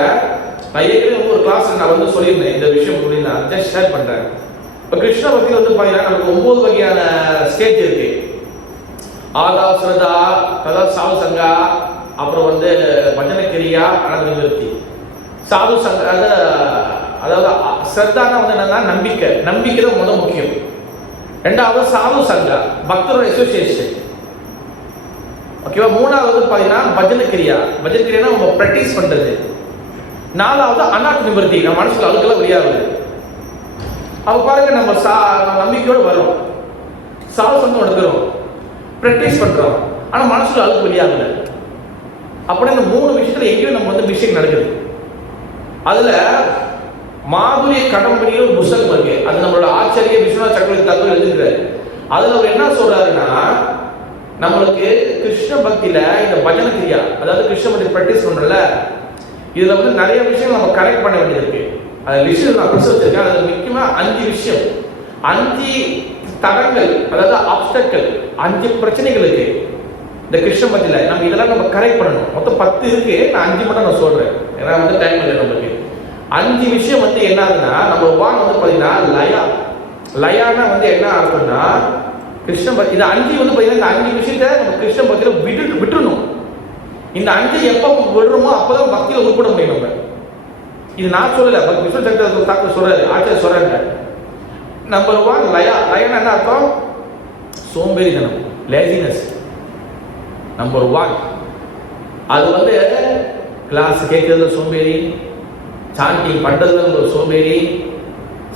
நான் ஏற்கனவே ஒரு கிளாஸ் நான் வந்து சொல்லியிருந்தேன், இந்த விஷயம் சொல்லியிருந்தேன், ஜஸ்ட் ஷேர் பண்ணுறேன். இப்போ கிருஷ்ண பக்தியில் வந்து பார்த்தீங்கன்னா நமக்கு 9 வகையான ஸ்டேஜ் இருக்கு. ஆதா ஸ்ரதா கதா சாது சங்கா, அப்புறம் வந்து பஜன கிரியா, அனந்த நிவர்த்தி. சாது சங்க அதாவது ஸ்ரத்தானா வந்து என்னன்னா நம்பிக்கை, நம்பிக்கை தான் முதல் முக்கியம். ரெண்டாவது சாது சங்கா பக்தரோட அசோசியேஷன், ஓகேவா. மூணாவது பார்த்தீங்கன்னா பஜன கிரியா, பஜன கிரியா நம்ம ப்ராக்டிஸ் பண்றது. நாலாவது அநாத் நிவர்த்தி, நம்ம மனசுல அழுக்கெல்லாம் வெளியாகுது. அப்ப பாருங்க நம்ம நம்பிக்கையோடு வரும், சாது சங்கம் எடுக்கிறோம், ப்ராக்டிஸ் பண்றோம், ஆனா மனசுல அழுக்கு வெளியாகல. அப்படின்னா இந்த 3 விஷயத்துல எங்கேயும் நம்ம வந்து மிஸ்டேக் நடக்குது. அதுல மாதுரிய கடம்பனியில் ஒரு புத்தகம் இருக்கு, அது நம்மளோட ஆச்சாரிய விஸ்வநாத் சக்கரவர்த்தி தாக்கூர் எழுதுகிறாரு. அதுல அவர் என்ன சொல்றாருன்னா நம்மளுக்கு கிருஷ்ண பக்தியில இந்த பஜன கிரியா, அதாவது கிருஷ்ண பக்தி ப்ராக்டிஸ் பண்றல, இதுல வந்து நிறைய விஷயம் நம்ம கரெக்ட் பண்ண வேண்டியது இருக்கு. அது லிஸ்ட் நான் பேச வச்சிருக்கேன். அது முக்கியமா 5 விஷயம், 5 தடங்கள், அதாவது ஆப்ஸ்டக்கிள், 5 பிரச்சனைகள் இருக்கு இந்த கிருஷ்ண பக்தியில. நம்ம இதெல்லாம் நம்ம கரெக்ட் பண்ணணும். மொத்தம் 10 இருக்கு, நான் 5 மட்டும் நான் சொல்றேன், ஏன்னா வந்து டைம் இல்லை நம்மளுக்கு. 5 விஷயம் வந்து என்ன ஆகுதுன்னா, நம்ம வான் வந்து பார்த்தீங்கன்னா லயா, லயானா வந்து என்ன ஆகுதுன்னா கிருஷ்ண பக்தி. இது 5 வந்து பார்த்தீங்கன்னா இந்த 5 விஷயத்த நம்ம கிருஷ்ண பக்தியில விட்டுறணும். இந்த 5 எப்போ விடுறோமோ அப்போதான் பக்தியில உட்பட முடியும் நம்ம. இது நான் சொல்லல, விஸ்வ சக்கர தாக்கூர் சொல்றாரு, ஆச்சாரிய சொல்றாங்க. நம்பர் 1 லயா. லயனா என்ன அர்த்தம்? சோம்பேறித்தனம், லேசினஸ். நம்பர் 1 அது வந்து கிளாஸ் கேட்கறதுல சோம்பேறி, சாண்டிங் பண்றதுல ஒரு சோம்பேறி,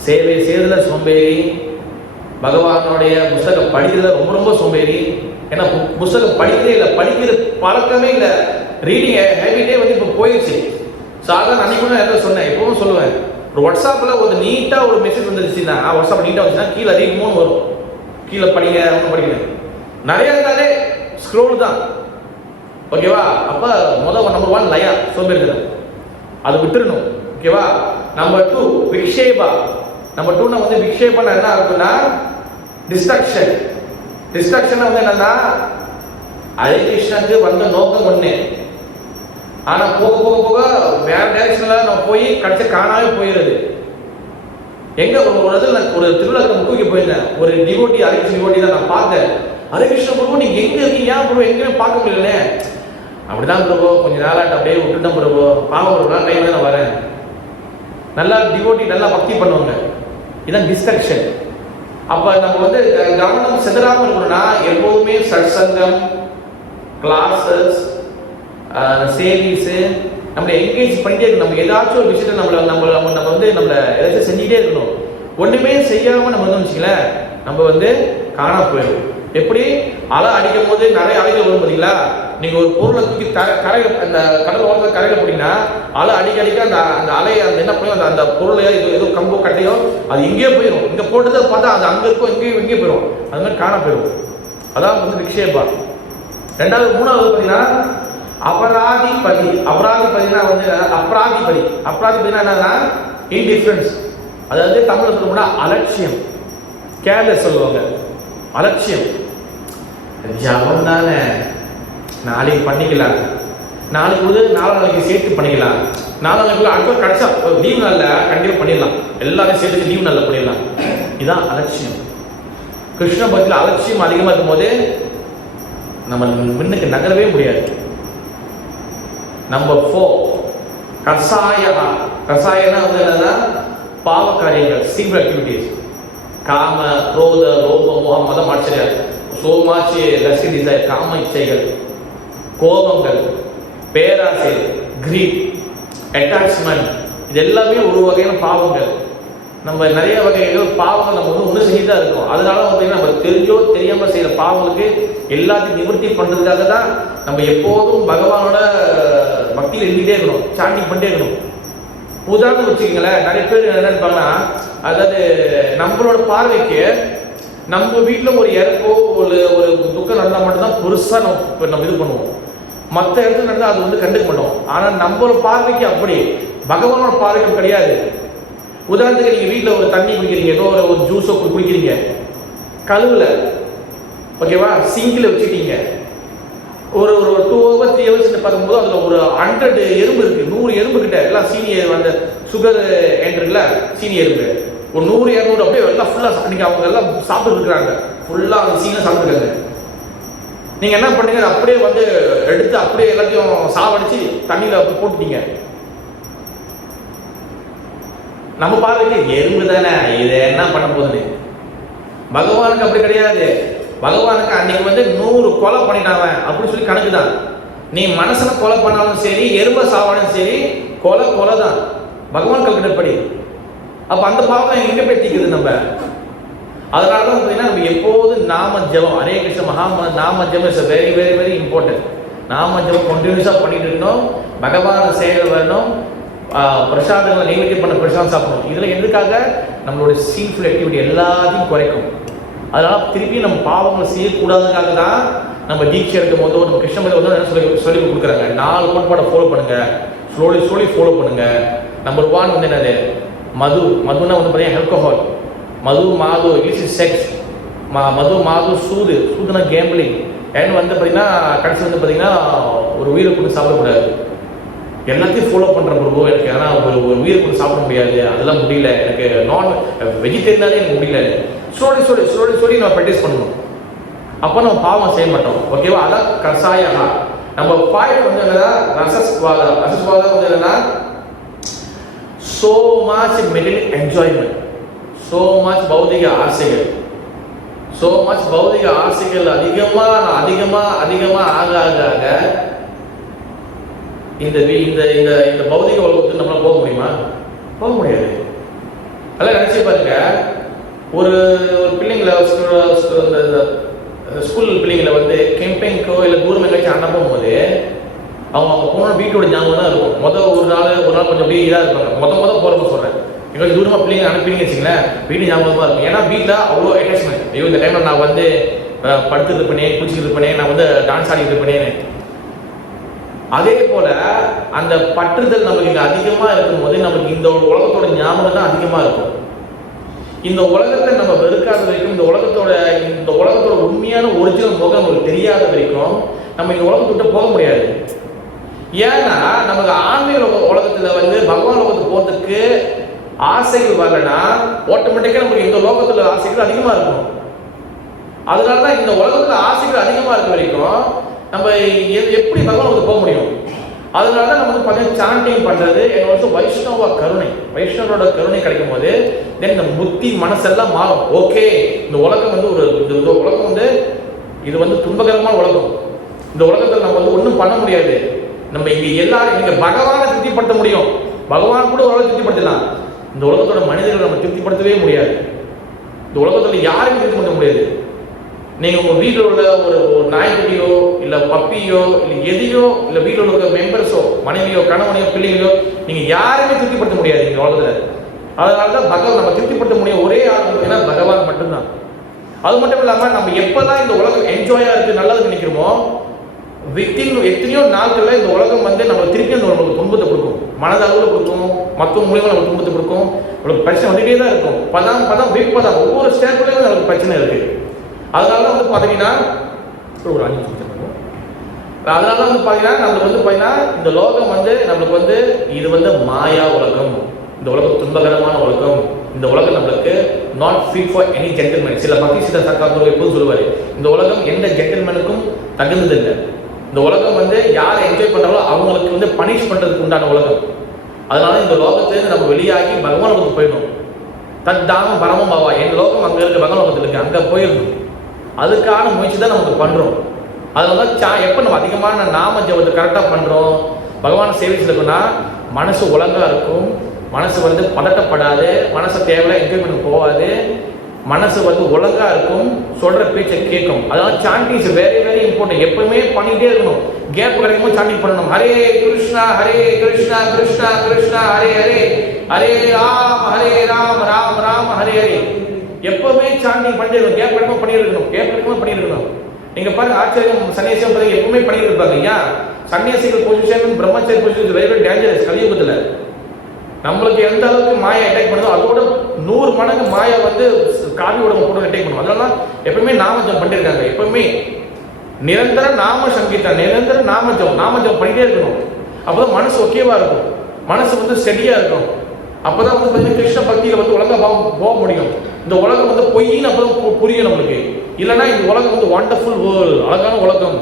சேவை செய்யறதுல சோம்பேறி, பகவானுடைய புஸ்தகம் படிக்கிறத ரொம்ப ரொம்ப சோம்பேறி. ஏன்னா புஸ்தகம் படிக்கிறதே இல்லை, படிக்கிற பழக்கமே இல்லை. ரீடிங் ஹேபிட்டே வந்து இப்போ போயிடுச்சு. சாதாரண அன்னைக்கு கூட நான் சொன்னேன், எப்பவும் சொல்லுவேன், ஒரு வாட்ஸ்அப்பில் ஒரு நீட்டாக ஒரு மெசேஜ் வந்துருச்சுன்னா, வாட்ஸ்அப் நீட்டாக வந்துச்சுன்னா கீழே ரீட் மூணு வரும், கீழே படிங்க ஒன்றும் படிக்கணும். நிறைய இருந்தாலே ஸ்க்ரோல் தான். ஓகேவா? அப்போ நம்பர் 1 லயா சோம்பேறித்தனம், அது விட்டுறணும். ஓகேவா? நம்பர் 2 விக்ஷேபா. நம்பர் 2 வந்து விக்ஷேபா என்ன இருக்குன்னா டிஸ்ட்ரக்ஷன். டிஸ்ட்ரக்ஷன் வந்து என்னன்னா ஹரே கிருஷ்ணனுக்கு வந்த நோக்கம் ஒண்ணு, ஆனா போக போக போக வேற டைரக்ஷன்ல நம்ம போய் கடைசி காணாவே போயிடுது. எங்க ஒரு இடத்துல ஒரு திருவிழாக்கு முக்கிய போயிருந்தேன், ஒரு டிவோட்டி ஹரே கிருஷ்ண டிவோட்டி தான் நான் பார்த்தேன். ஹரே கிருஷ்ண பிரபு நீங்க எங்க இருக்கீங்க? ஏன் பிரபு எங்கேயுமே பார்க்க முடியல? அப்படிதான் பிரபு, கொஞ்ச நாளாட்டு அப்படியே விட்டுட்டேன் பிரபு, பாவம் ஒரு நாள் டைம்ல நான் வரேன். நல்லா டிவோட்டி நல்லா பக்தி பண்ணுவாங்க. இதான் டிஸ்ட்ரக்ஷன். அப்ப நம்ம வந்து கவனம் சிதறாம இருக்கணும்னா எப்போதுமே சத்சங்கம், கிளாஸஸ், சேவிங்ஸ் நம்மளை என்கேஜ் பண்ணிட்டே இருக்கணும். நம்ம ஏதாச்சும் ஒரு விஷயத்தை நம்ம வந்து நம்மளை ஏதாச்சும் செஞ்சுட்டே இருக்கணும். ஒன்றுமே செய்யாமல் நம்ம வந்து வச்சுக்கலேன், நம்ம வந்து காணா போயிடும். எப்படி அலை அடிக்கும் போது நிறைய அலைகள் வரும் பார்த்தீங்களா? நீங்கள் ஒரு பொருளை தூக்கி கரையில் அந்த கடல் ஓரத்தில் கரையில் போட்டிங்கன்னா அலை அடிக்க அந்த அலையை அந்த என்ன போயும் அந்த பொருளையோ ஏதோ கம்போ கட்டையோ அது எங்கேயோ போயிடும். இங்கே போட்டதை பார்த்தா அது அங்கே இருக்கும், எங்கேயோ போயிடும். அது மாதிரி காணா போயிடும். அதான் வந்து விக்ஷேபா. ரெண்டாவது மூணாவது பார்த்தீங்கன்னா அபராதிபதி. அபராதிபதினா வந்து அப்ராதிபதி. அப்ராதிபதினா என்னன்னா இன்டிஃபரன்ஸ். அதாவது தமிழ் சொல்லணும்னா அலட்சியம், கேர்லெஸ் சொல்லுவாங்க. அலட்சியம். ஜபம் தானே, நாளைக்கு பண்ணிக்கலாம், நாளைக்கு சேர்த்து பண்ணிக்கலாம், நாளைக்குள்ள அடுத்த கிடைச்சா லீவ் நாள்ல கண்டிப்பாக பண்ணிடலாம், எல்லாரும் சேர்த்து லீவ் நாள்ல பண்ணிடலாம். இதுதான் அலட்சியம். கிருஷ்ண பக்தியில் அலட்சியம் அதிகமாக இருக்கும் போது நம்ம முன்னுக்கு நகரவே முடியாது. நம்பர் 4 கசாயனா. கசாயனா வந்து என்னன்னா பாவ காரியங்கள், சீக்ரெட் ஆக்டிவிட்டீஸ். காம, குரோத, லோபம், மோகம், மதம், ஆச்சரியம், சோமாச்சி, லஸ்ட் டிசைர், காம இச்சைகள், கோபங்கள், பேராசை, கிரீட், அட்டாச்மெண்ட், இது எல்லாமே ஒரு வகையான பாவங்கள். நம்ம நிறைய வகைகள் பாவங்கள் நம்ம வந்து ஒன்று செஞ்சு தான் இருக்கோம். அதனால வந்து நம்ம தெரிஞ்சோ தெரியாமல் செய்கிற பாவங்களுக்கு எல்லாத்தையும் நிவர்த்தி பண்ணுறதுக்காக தான் நம்ம எப்போதும் பகவானோட பக்தியில் இருந்துகிட்டே இருக்கணும், சாண்டிங் பண்ணிட்டே இருக்கணும். உதாரணம் வச்சுக்கீங்களேன், நிறைய பேர் என்ன நினைப்பாங்கன்னா, அதாவது நம்மளோட பார்வைக்கு நம்ம வீட்டில் ஒரு இறப்போ ஒரு துக்கம் நடந்தால் மட்டும்தான் பெருசாக நம்ம இது பண்ணுவோம். மற்ற இடத்துல நடந்தால் அது வந்து கண்டுக்க மாட்டோம். ஆனால் நம்மளோட பார்வைக்கு அப்படி, பகவானோட பார்வைக்கு கிடையாது. உதாரணத்துக்கு நீங்கள் வீட்டில் ஒரு தண்ணி குடிக்கிறீங்க, ஏதோ ஒரு ஜூஸோ குடிக்கிறீங்க, கழுவில் ஓகேவா, சிங்கில் வச்சுட்டீங்க. ஒரு 2 hours 3 hours பார்க்கும்போது அதில் ஒரு 100 எறும்பு இருக்குது, 100 எறும்பு கிட்ட எல்லாம் சீனி, அந்த சுகர் என்ட்ருக்குல சீனி எறும்பு ஒரு 100 200 அப்படியே எல்லாம் ஃபுல்லாக நீங்கள் அவங்க எல்லாம் சாப்பிட்டு இருக்கிறாங்க, ஃபுல்லாக அந்த சீனை சாப்பிட்டுருக்காங்க. நீங்கள் என்ன பண்ணுங்க, அப்படியே வந்து எடுத்து அப்படியே எல்லாத்தையும் சாவடிச்சு தண்ணியில் போட்டுட்டீங்க. நம்ம பார்வைக்கு எறும்பு தானே, இதை என்ன பண்ண போகுதுன்னு. பகவானுக்கு அப்படி கிடையாது. பகவானுக்கு அன்னைக்கு வந்து 100 கொலை பண்ணிட்டாங்க அப்படின்னு சொல்லி கணக்கு தான். நீ மனசுல கொலை பண்ணாலும் சரி, எறும்பை சாவாலும் சரி, கொலை தான் பகவான் கல்கட்டப்படி. அப்போ அந்த பாவம் எங்கே போய் தீக்குது நம்ம? அதனால தான் பார்த்தீங்கன்னா நம்ம எப்போது நாம ஜபம், ஹரே கிருஷ்ண நாம ஜபம் is very very very important. நாம ஜபம் கண்டினியூஸாக பண்ணிட்டு இருக்கணும். பகவான செயல் வரணும். பிரசாதங்களை நைவேத்தியம் பண்ண பிரசாதம் சாப்பிடணும். இதில் எதுக்காக? நம்மளோட சீன்ஃபுல் ஆக்டிவிட்டி எல்லாத்தையும் குறைக்கும். அதனால திருப்பி நம்ம பாவங்களை செய்யக்கூடாதுக்காக தான் நம்ம தீட்சை எடுக்கும் போதோ நம்ம கிருஷ்ண மதம் வந்து சொல்லி கொடுக்குறாங்க. 4 கோட்பாடை ஃபாலோ பண்ணுங்க, ஸ்லோலி ஃபாலோ பண்ணுங்க. நம்பர் 1 வந்து என்னது? மதுனா வந்து பார்த்தீங்கன்னா ஆல்கஹால், மாது இலிசிட் செக்ஸ், மாது சூதுனா கேம்பிளிங். ஏன்னு வந்து பார்த்தீங்கன்னா கடைசி வந்து பார்த்தீங்கன்னா ஒரு உயிரை கொண்டு சாப்பிடக்கூடாது. எல்லாத்தையும் ஃபாலோ பண்ணுற பிரபு, எனக்கு ஆனால் ஒரு உயிரை கொண்டு சாப்பிட முடியாது, அதெல்லாம் முடியல, எனக்கு வெஜிடேரியனாலே எனக்கு முடியல. ஸ்லோலி நம்ம ப்ராக்டிஸ் பண்ணணும். அப்போ நம்ம பாவம் செய்ய மாட்டோம். ஓகேவா? அதான் கசாயகா. நம்ம 5 வந்து என்னன்னா ரசஸ்வாதா. ரசஸ்வாதா வந்து என்னன்னா so much material enjoyment, so much பௌதிக ஆசைகள், அதிகமாக ஆக இந்த இந்த பௌதிக உலகத்துக்கு நம்மளால போக முடியுமா? போக முடியாது. அதெல்லாம் நினைச்சு பாருங்க. ஒரு பிள்ளைங்களை ஸ்கூல் பிள்ளைங்களை வந்து கேம்பெயின்க்கோ இல்லை தூரம் எங்கேயாச்சும் அனுப்பும் போது அவங்க போன வீட்டோட ஞாபகம் தான் இருக்கும். ஒரு நாள் கொஞ்சம் அப்படியே இதாக இருப்பாங்க. மொதல் போகிறப்ப சொல்கிறேன், எங்களுக்கு தூரமாக பிள்ளைங்க அனுப்பினீங்கன்னு வச்சுங்களேன், வீட்டு ஞாபகமாக இருக்கும். ஏன்னா வீட்டில் அவ்வளோ அட்டாச்மெண்ட். ஐயோ இந்த டைமில் நான் வந்து படுத்துட்டு இருப்பேனே, குளிச்சுட்டு இருப்பேனே, நான் வந்து டான்ஸ் ஆடிட்டு இருப்பேனேன்னு. அதே போல் அந்த பற்றுதல் நமக்கு இங்கே அதிகமாக இருக்கும்போது நமக்கு இந்த உலகத்தோட ஞாபகம் தான் அதிகமாக இருக்கும். இந்த உலகத்தை நம்ம வெறுக்காத வரைக்கும், இந்த உலகத்தோட உண்மையான ஒரிஜினல் முகம் நமக்கு தெரியாத வரைக்கும் நம்ம இந்த உலகத்தை விட்டு போக முடியாது. ஏன்னா நமக்கு ஆன்மீக உலகத்தில் வந்து பகவான் லோகத்துக்கு போகிறதுக்கு ஆசைகள் வரலைன்னா ஆட்டோமேட்டிக்காக நமக்கு இந்த லோகத்தில் ஆசைகள் அதிகமாக இருக்கும். அதனால தான் இந்த உலகத்தில் ஆசைகள் அதிகமாக இருக்க வரைக்கும் நம்ம எப்படி பகவான் லோகத்துக்கு போக முடியும்? அதனால தான் நம்ம வந்து பார்த்தீங்கன்னா சாண்டிங் பண்ணுறது என்னோட வந்து வைஷ்ணவோட கருணை கிடைக்கும் போது தென் இந்த புத்தி மனசெல்லாம் மாறும். ஓகே, இந்த உலகம் வந்து இந்த உலகம் வந்து இது வந்து துன்பகரமான உலகம். இந்த உலகத்தில் நம்ம வந்து ஒன்றும் பண்ண முடியாது. நம்ம இங்கே பகவானை திருப்திப்படுத்த முடியும். பகவான் கூட உலகம் திருப்திப்படுத்தலாம். இந்த உலகத்தோட மனிதர்களை நம்ம திருப்திப்படுத்தவே முடியாது. இந்த உலகத்தில் யாரையும் திருப்திப்படுத்த முடியாது. நீங்கள் உங்கள் வீட்டில் உள்ள ஒரு நாய்க்குட்டியோ இல்லை பப்பியோ இல்லை எதையோ இல்லை வீட்டில் உள்ள மெம்பர்ஸோ, மனைவியோ கணவனையோ பிள்ளைங்களோ நீங்கள் யாரையுமே திருப்திப்படுத்த முடியாது இந்த உலகத்தில். அதனால தான் நம்ம திருப்திப்படுத்த முடியும் ஒரே ஆள் ஏன்னா பகவான் மட்டும்தான். அது மட்டும் இல்லாமல் நம்ம எப்போதான் இந்த உலகம் என்ஜாயாக இருக்குது நல்லது நினைக்கிறோமோ எத்தனையோ நாட்களில் இந்த உலகம் வந்து நம்ம திருப்பி நம்மளுக்கு துன்பத்தை கொடுக்கும். மனதளவில் கொடுக்கும், மற்ற மூலியமாக நமக்கு துன்பத்தை கொடுக்கும். நம்மளுக்கு பிரச்சனை வந்துகிட்டே தான் இருக்கும். பதம் ஒவ்வொரு ஸ்டேப்லையும் நமக்கு பிரச்சனை இருக்குது. அதனால தான் வந்து பார்த்தீங்கன்னா ஒரு 5 நிமிஷம் அதனால தான் வந்து பார்த்தீங்கன்னா நம்மளுக்கு வந்து பார்த்தீங்கன்னா இந்த லோகம் வந்து நம்மளுக்கு வந்து இது வந்து மாயா உலகம். இந்த உலகம் துன்பகரமான உலகம். இந்த உலகம் நம்மளுக்கு not fit for any gentleman. சில பக்தி சில சர்க்கார் எப்போது சொல்லுவார், இந்த உலகம் எந்த ஜென்டில்மேனுக்கும் தகுந்ததில்லை. இந்த உலகம் வந்து யார் என்ஜாய் பண்ணுறாங்களோ அவங்களுக்கு வந்து பனிஷ் பண்ணுறதுக்கு உண்டான உலகம். அதனால இந்த லோகத்திலேருந்து நம்ம வெளியாகி பகவான் லோகத்துக்கு போயிடணும். தத்தாமம் பரமம் பாவா, என் லோகம் அங்கே இருக்க பகவான் லோகத்தில் இருக்குது, அங்கே போயிடணும். அதுக்கான முயற்சி தான் நமக்கு பண்ணுறோம். அதனால தான் எப்போ நம்ம அதிகமான நாம ஜபத்தை கரெக்டாக பண்ணுறோம், பகவான் சேவை இருக்குன்னா மனசு ஒழுங்காக இருக்கும். மனசு வந்து பதட்டப்படாது, மனசை தேவையில்ல என்ஜாய் பண்ண போகாது, மனசு வந்து ஒழுங்காக இருக்கும், சொல்கிற பேச்சை கேட்கும். அதனால sanding is very very important. எப்பவுமே பண்ணிகிட்டே இருக்கணும். கேப் கிடைக்கும்போது சாண்டிங் பண்ணணும். ஹரே கிருஷ்ணா கிருஷ்ணா கிருஷ்ணா ஹரே ஹரே, ஹரே ராம் ராம் ராம் ஹரே ஹரே. எப்பவுமே சாண்டிங் பண்ணிட்டு கேப் கிடைக்கும் பண்ணியிருக்கணும். நீங்கள் பாருங்க, ஆச்சரியம் சன்னியாசியம் பாருங்க எப்பவுமே பண்ணிட்டு இருப்பாங்க. ஏன் சன்னியாசிகள் பொசிஷன் பிரம்மச்சாரி பொசிஷன் வெரி வெரி டேஞ்சரஸ் கலியுகத்தில். நம்மளுக்கு எந்த அளவுக்கு மாயை அட்டாக் பண்ணுதோ அதோட 100 மடங்கு மாயை வந்து காவி உடம்பு கூட அட்டாக் பண்ணும். அதனால எப்பவுமே நாமஜம் பண்ணியிருக்காங்க. எப்பவுமே நிரந்தர நாம சங்கீதம், நிரந்தர நாமஜம் பண்ணிட்டே இருக்கணும். அப்போதான் மனசு ஓகேவா இருக்கும், மனசு வந்து ஸ்டெடியா இருக்கும். அப்போதான் வந்து பார்த்தீங்கன்னா கிருஷ்ண பக்தியில் வந்து உலகம் போக முடியும். இந்த உலகம் வந்து பொய்ன்னு அப்போதான் புரியும் நம்மளுக்கு. இல்லைன்னா இந்த உலகம் வந்து வண்டர்ஃபுல் வேர்ல்ட், அழகான உலகம்.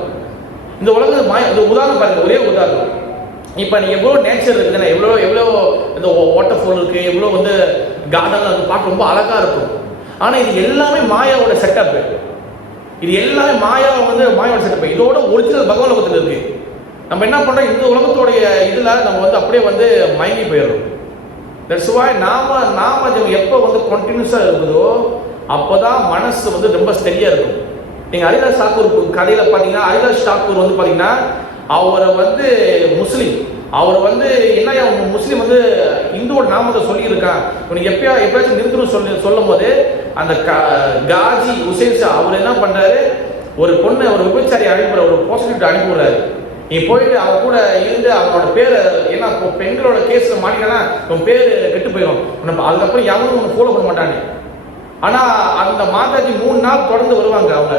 இந்த உலகம் இந்த உதாரணம் பாருங்க, ஒரே உதாரணம். இப்போ நீ எவ்வளோ நேச்சர் இருக்குதுன்னா எவ்வளோ இந்த வாட்டர் ஃபால் இருக்குது, எவ்வளோ வந்து கார்டன் அது பார்க்க ரொம்ப அழகாக இருக்கும். ஆனால் இது எல்லாமே மாயாவோட செட்டப்பு. இது எல்லாமே மாயாவோட செட்டப்பு. இதோட ஒரிஜினல் பகவான் லோகத்தில் இருக்குது. நம்ம என்ன பண்ணுறோம், இந்த உலகத்தோடைய இதில் நம்ம வந்து அப்படியே வந்து மயங்கி போயிடுறோம். தட்ஸ் வை நாமஜம் எப்போ வந்து கண்டினியூஸாக இருக்குதோ அப்போ தான் மனசு வந்து ரொம்ப ஸ்டெடியாக இருக்கும். நீங்கள் ஹரிதாஸ் தாக்கூர் கதையில் பார்த்தீங்கன்னா, ஹரிதாஸ் தாக்கூர் வந்து பார்த்தீங்கன்னா அவரை வந்து முஸ்லீம், அவர் வந்து என்ன முஸ்லீம் வந்து இந்துவோட நாமத்தை சொல்லியிருக்கான், உனக்கு எப்பயாச்சும் நிறுத்தணும் சொல்லும் போது அந்த காஜி உசேன் ஷா அவர் என்ன பண்ணுறாரு, ஒரு பொண்ணு ஒரு விபச்சாரி அனுப்புற ஒரு ப்ராஸ்டியூட் அனுப்பிவிடுறாரு. நீ போயிட்டு அவ கூட இருந்து அவனோட பேரை, ஏன்னா இப்போ பெண்களோட கேஸில் மாட்டினா உன் பேர் கெட்டு போயிடும், நம்ம அதுக்கப்புறம் யாரும் ஒன்று ஃபாலோ பண்ண மாட்டாங்க. ஆனால் அந்த மாதாஜி 3 நாள் தொடர்ந்து வருவாங்க அவங்க.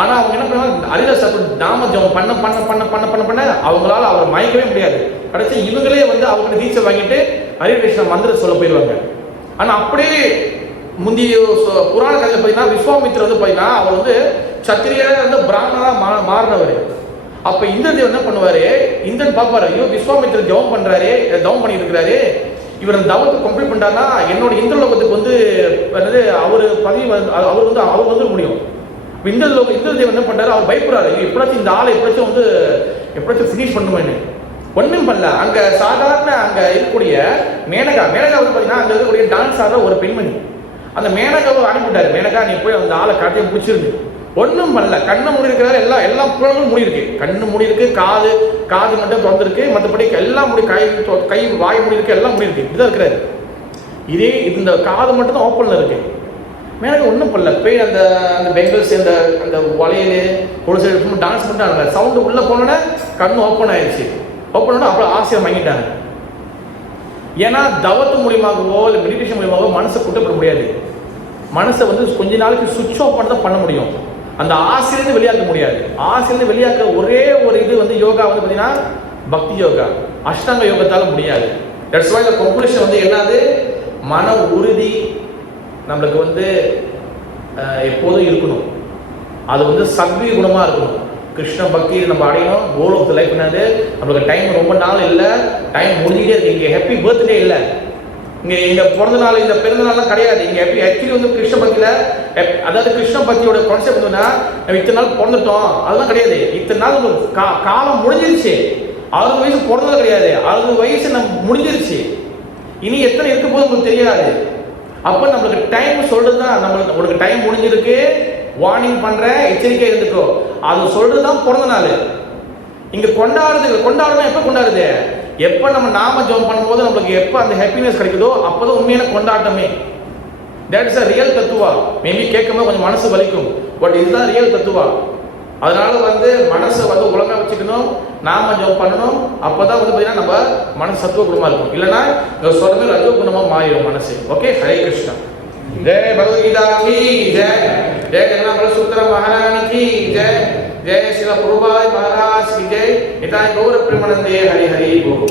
ஆனால் அவங்க என்ன பண்ணுவாங்க, ஹரிதாஸ் நாம ஜபம் பண்ண பண்ண பண்ண பண்ண பண்ண பண்ண அவங்களால அவரை மயக்கவே முடியாது. கடைசி இவங்களே வந்து அவங்க தீட்சை வாங்கிட்டு ஹரே கிருஷ்ணா மந்திரம் சொல்ல போயிடுவாங்க. ஆனால் அப்படியே முந்தைய புராண கதையில் பார்த்தீங்கன்னா விஸ்வாமித்திரர் வந்து பார்த்தீங்கன்னா அவர் வந்து சத்திரியாக வந்து பிராமணராக மாறினவர். அப்போ இந்திரதேவன் என்ன பண்ணுவார், இந்திரன் பார்ப்பாரு, ஐயோ விஸ்வாமித்திரர் ஜபம் பண்ணுறாரு, தவம் பண்ணிட்டு இருக்கிறாரு, இவர் அந்த தவத்தை கம்ப்ளீட் பண்ணிட்டாருன்னா என்னோட இந்திரலோகத்துக்கு வந்து அவர் பதவி அவர் வந்து முடியும். இந்திரதேவன் என்ன பண்ணுறாரு, அவர் பயப்படுறாரு, எப்படாச்சும் இந்த ஆளை எப்படாச்சும் ஃபினிஷ் பண்ணுவேன்னு. ஒன்றும் பண்ணல. அங்கே சாதாரண அங்கே இருக்கக்கூடிய மேனகா வந்து பார்த்தீங்கன்னா அங்கே இருக்கக்கூடிய டான்ஸ் ஆடுற ஒரு பெண்மணி. அந்த மேனகாவை அனுப்பிட்டாரு. மேனகா நீ போய் அந்த ஆளை காட்டியை பிடிச்சிருந்து. ஒன்றும் பண்ணல, கண்ணு மூடி இருக்கிறாரு, எல்லா புலங்களும் மூடி இருக்கு. கண்ணு மூடி இருக்கு, காது மட்டும் திறந்துருக்கு, மற்றபடி எல்லாம் மூடி, கை வாய் மூடி இருக்கு, எல்லாம் மூடி இருக்கு. இப்படிதான் இருக்கிறாரு. இந்த காது மட்டும் தான் ஓப்பன்ல இருக்கு. மேனகா ஒன்றும் பண்ணல, போய் அந்த பெங்கல்ஸ் அந்த வளையல் கொலுசு டான்ஸ் பண்ணிட்டாங்க. சவுண்டு உள்ள போனோன்னே கண்ணு ஓப்பன் ஆயிடுச்சு. ஓப்பன் பண்ணா அப்புறம் ஆசையை வாங்கிட்டாங்க. ஏன்னா தவத்து மூலியமாகவோ இல்லை மெடிடேஷன் மூலியமாகவோ மனசை கூட்டப்பட முடியாது. மனசை கொஞ்ச நாளைக்கு சுவிட்ச் ஆஃப் பண்ண தான் பண்ண முடியும். அந்த ஆசையிலிருந்து வெளியாக்க முடியாது. ஆசையிலிருந்து வெளியாக்க ஒரே ஒரு இது யோகா பார்த்தீங்கன்னா பக்தி யோகா, அஷ்டாங்க யோகத்தால முடியாது. தட்ஸ் வை தி கன்க்ளூஷன் என்னது, மன உறுதி நம்மளுக்கு எப்போதும் இருக்கணும். அது சத்வீய குணமாக இருக்கணும். கிருஷ்ண பக்தி நம்ம அடையணும். கோல் ஆஃப் த லைஃப் என்னது, நம்மளுக்கு டைம் ரொம்ப நாள் இல்லை, டைம் முடிஞ்சிட்டே இருக்கு. இங்கே ஹாப்பி பர்த்டே இல்லை, இங்கே பிறந்த நாள், இந்த பிறந்த நாள்லாம் கிடையாது. இங்கே ஹாப்பி ஆக்சுவலி கிருஷ்ண பக்தியில், அதாவது கிருஷ்ண பக்தியோட கான்செப்ட் நம்ம இத்தனை நாள் பிறந்துட்டோம் அதெல்லாம் கிடையாது. இத்தனை நாள் காலம் முடிஞ்சிருச்சு. 60 வயசு பிறந்தது கிடையாது, 60 வயசு நம்ம முடிஞ்சிருச்சு. இனி எத்தனை இருக்க போது உங்களுக்கு தெரியாது. அப்போ நம்மளுக்கு டைம் சொல்றது தான், உங்களுக்கு டைம் முடிஞ்சிருக்கு, வார்னிங் பண்றேன், எச்சரிக்கை இருந்துக்கோ, அது சொல்றதுதான் பிறந்த நாள். இங்க கொண்டாடுறது எப்ப கொண்டாடுது, எப்ப நம்ம நாம ஜெபம் பண்ணும்போது நம்மளுக்கு எப்ப அந்த ஹாப்பினஸ் கிடைக்குதோ அப்பதான் உண்மையான கொண்டாட்டமே. தட் இஸ் a ரியல் தத்துவா. மேபி கேட்கும்போது கொஞ்சம் மனசு வலிக்கும், பட் இதுதான் ரியல் தத்துவா. அதனால மனசை ஒழுங்கா வச்சுக்கணும், நாம ஜெபம் பண்ணணும். அப்பதான் பார்த்தீங்கன்னா நம்ம மனசு சத்துவ குணமா இருக்கும். இல்லைன்னா சொல்றது ரஜோ குணமா மாறிடும் மனசு. ஓகே, ஹரே கிருஷ்ணா. जय भगवद्गीता की जय, जय जगन्नाथ बलसूत्र महारानी की जय, जय श्रील प्रभुपाद महाराज की जय। निताय गौर प्रेमानंदे हरि हरि बोल।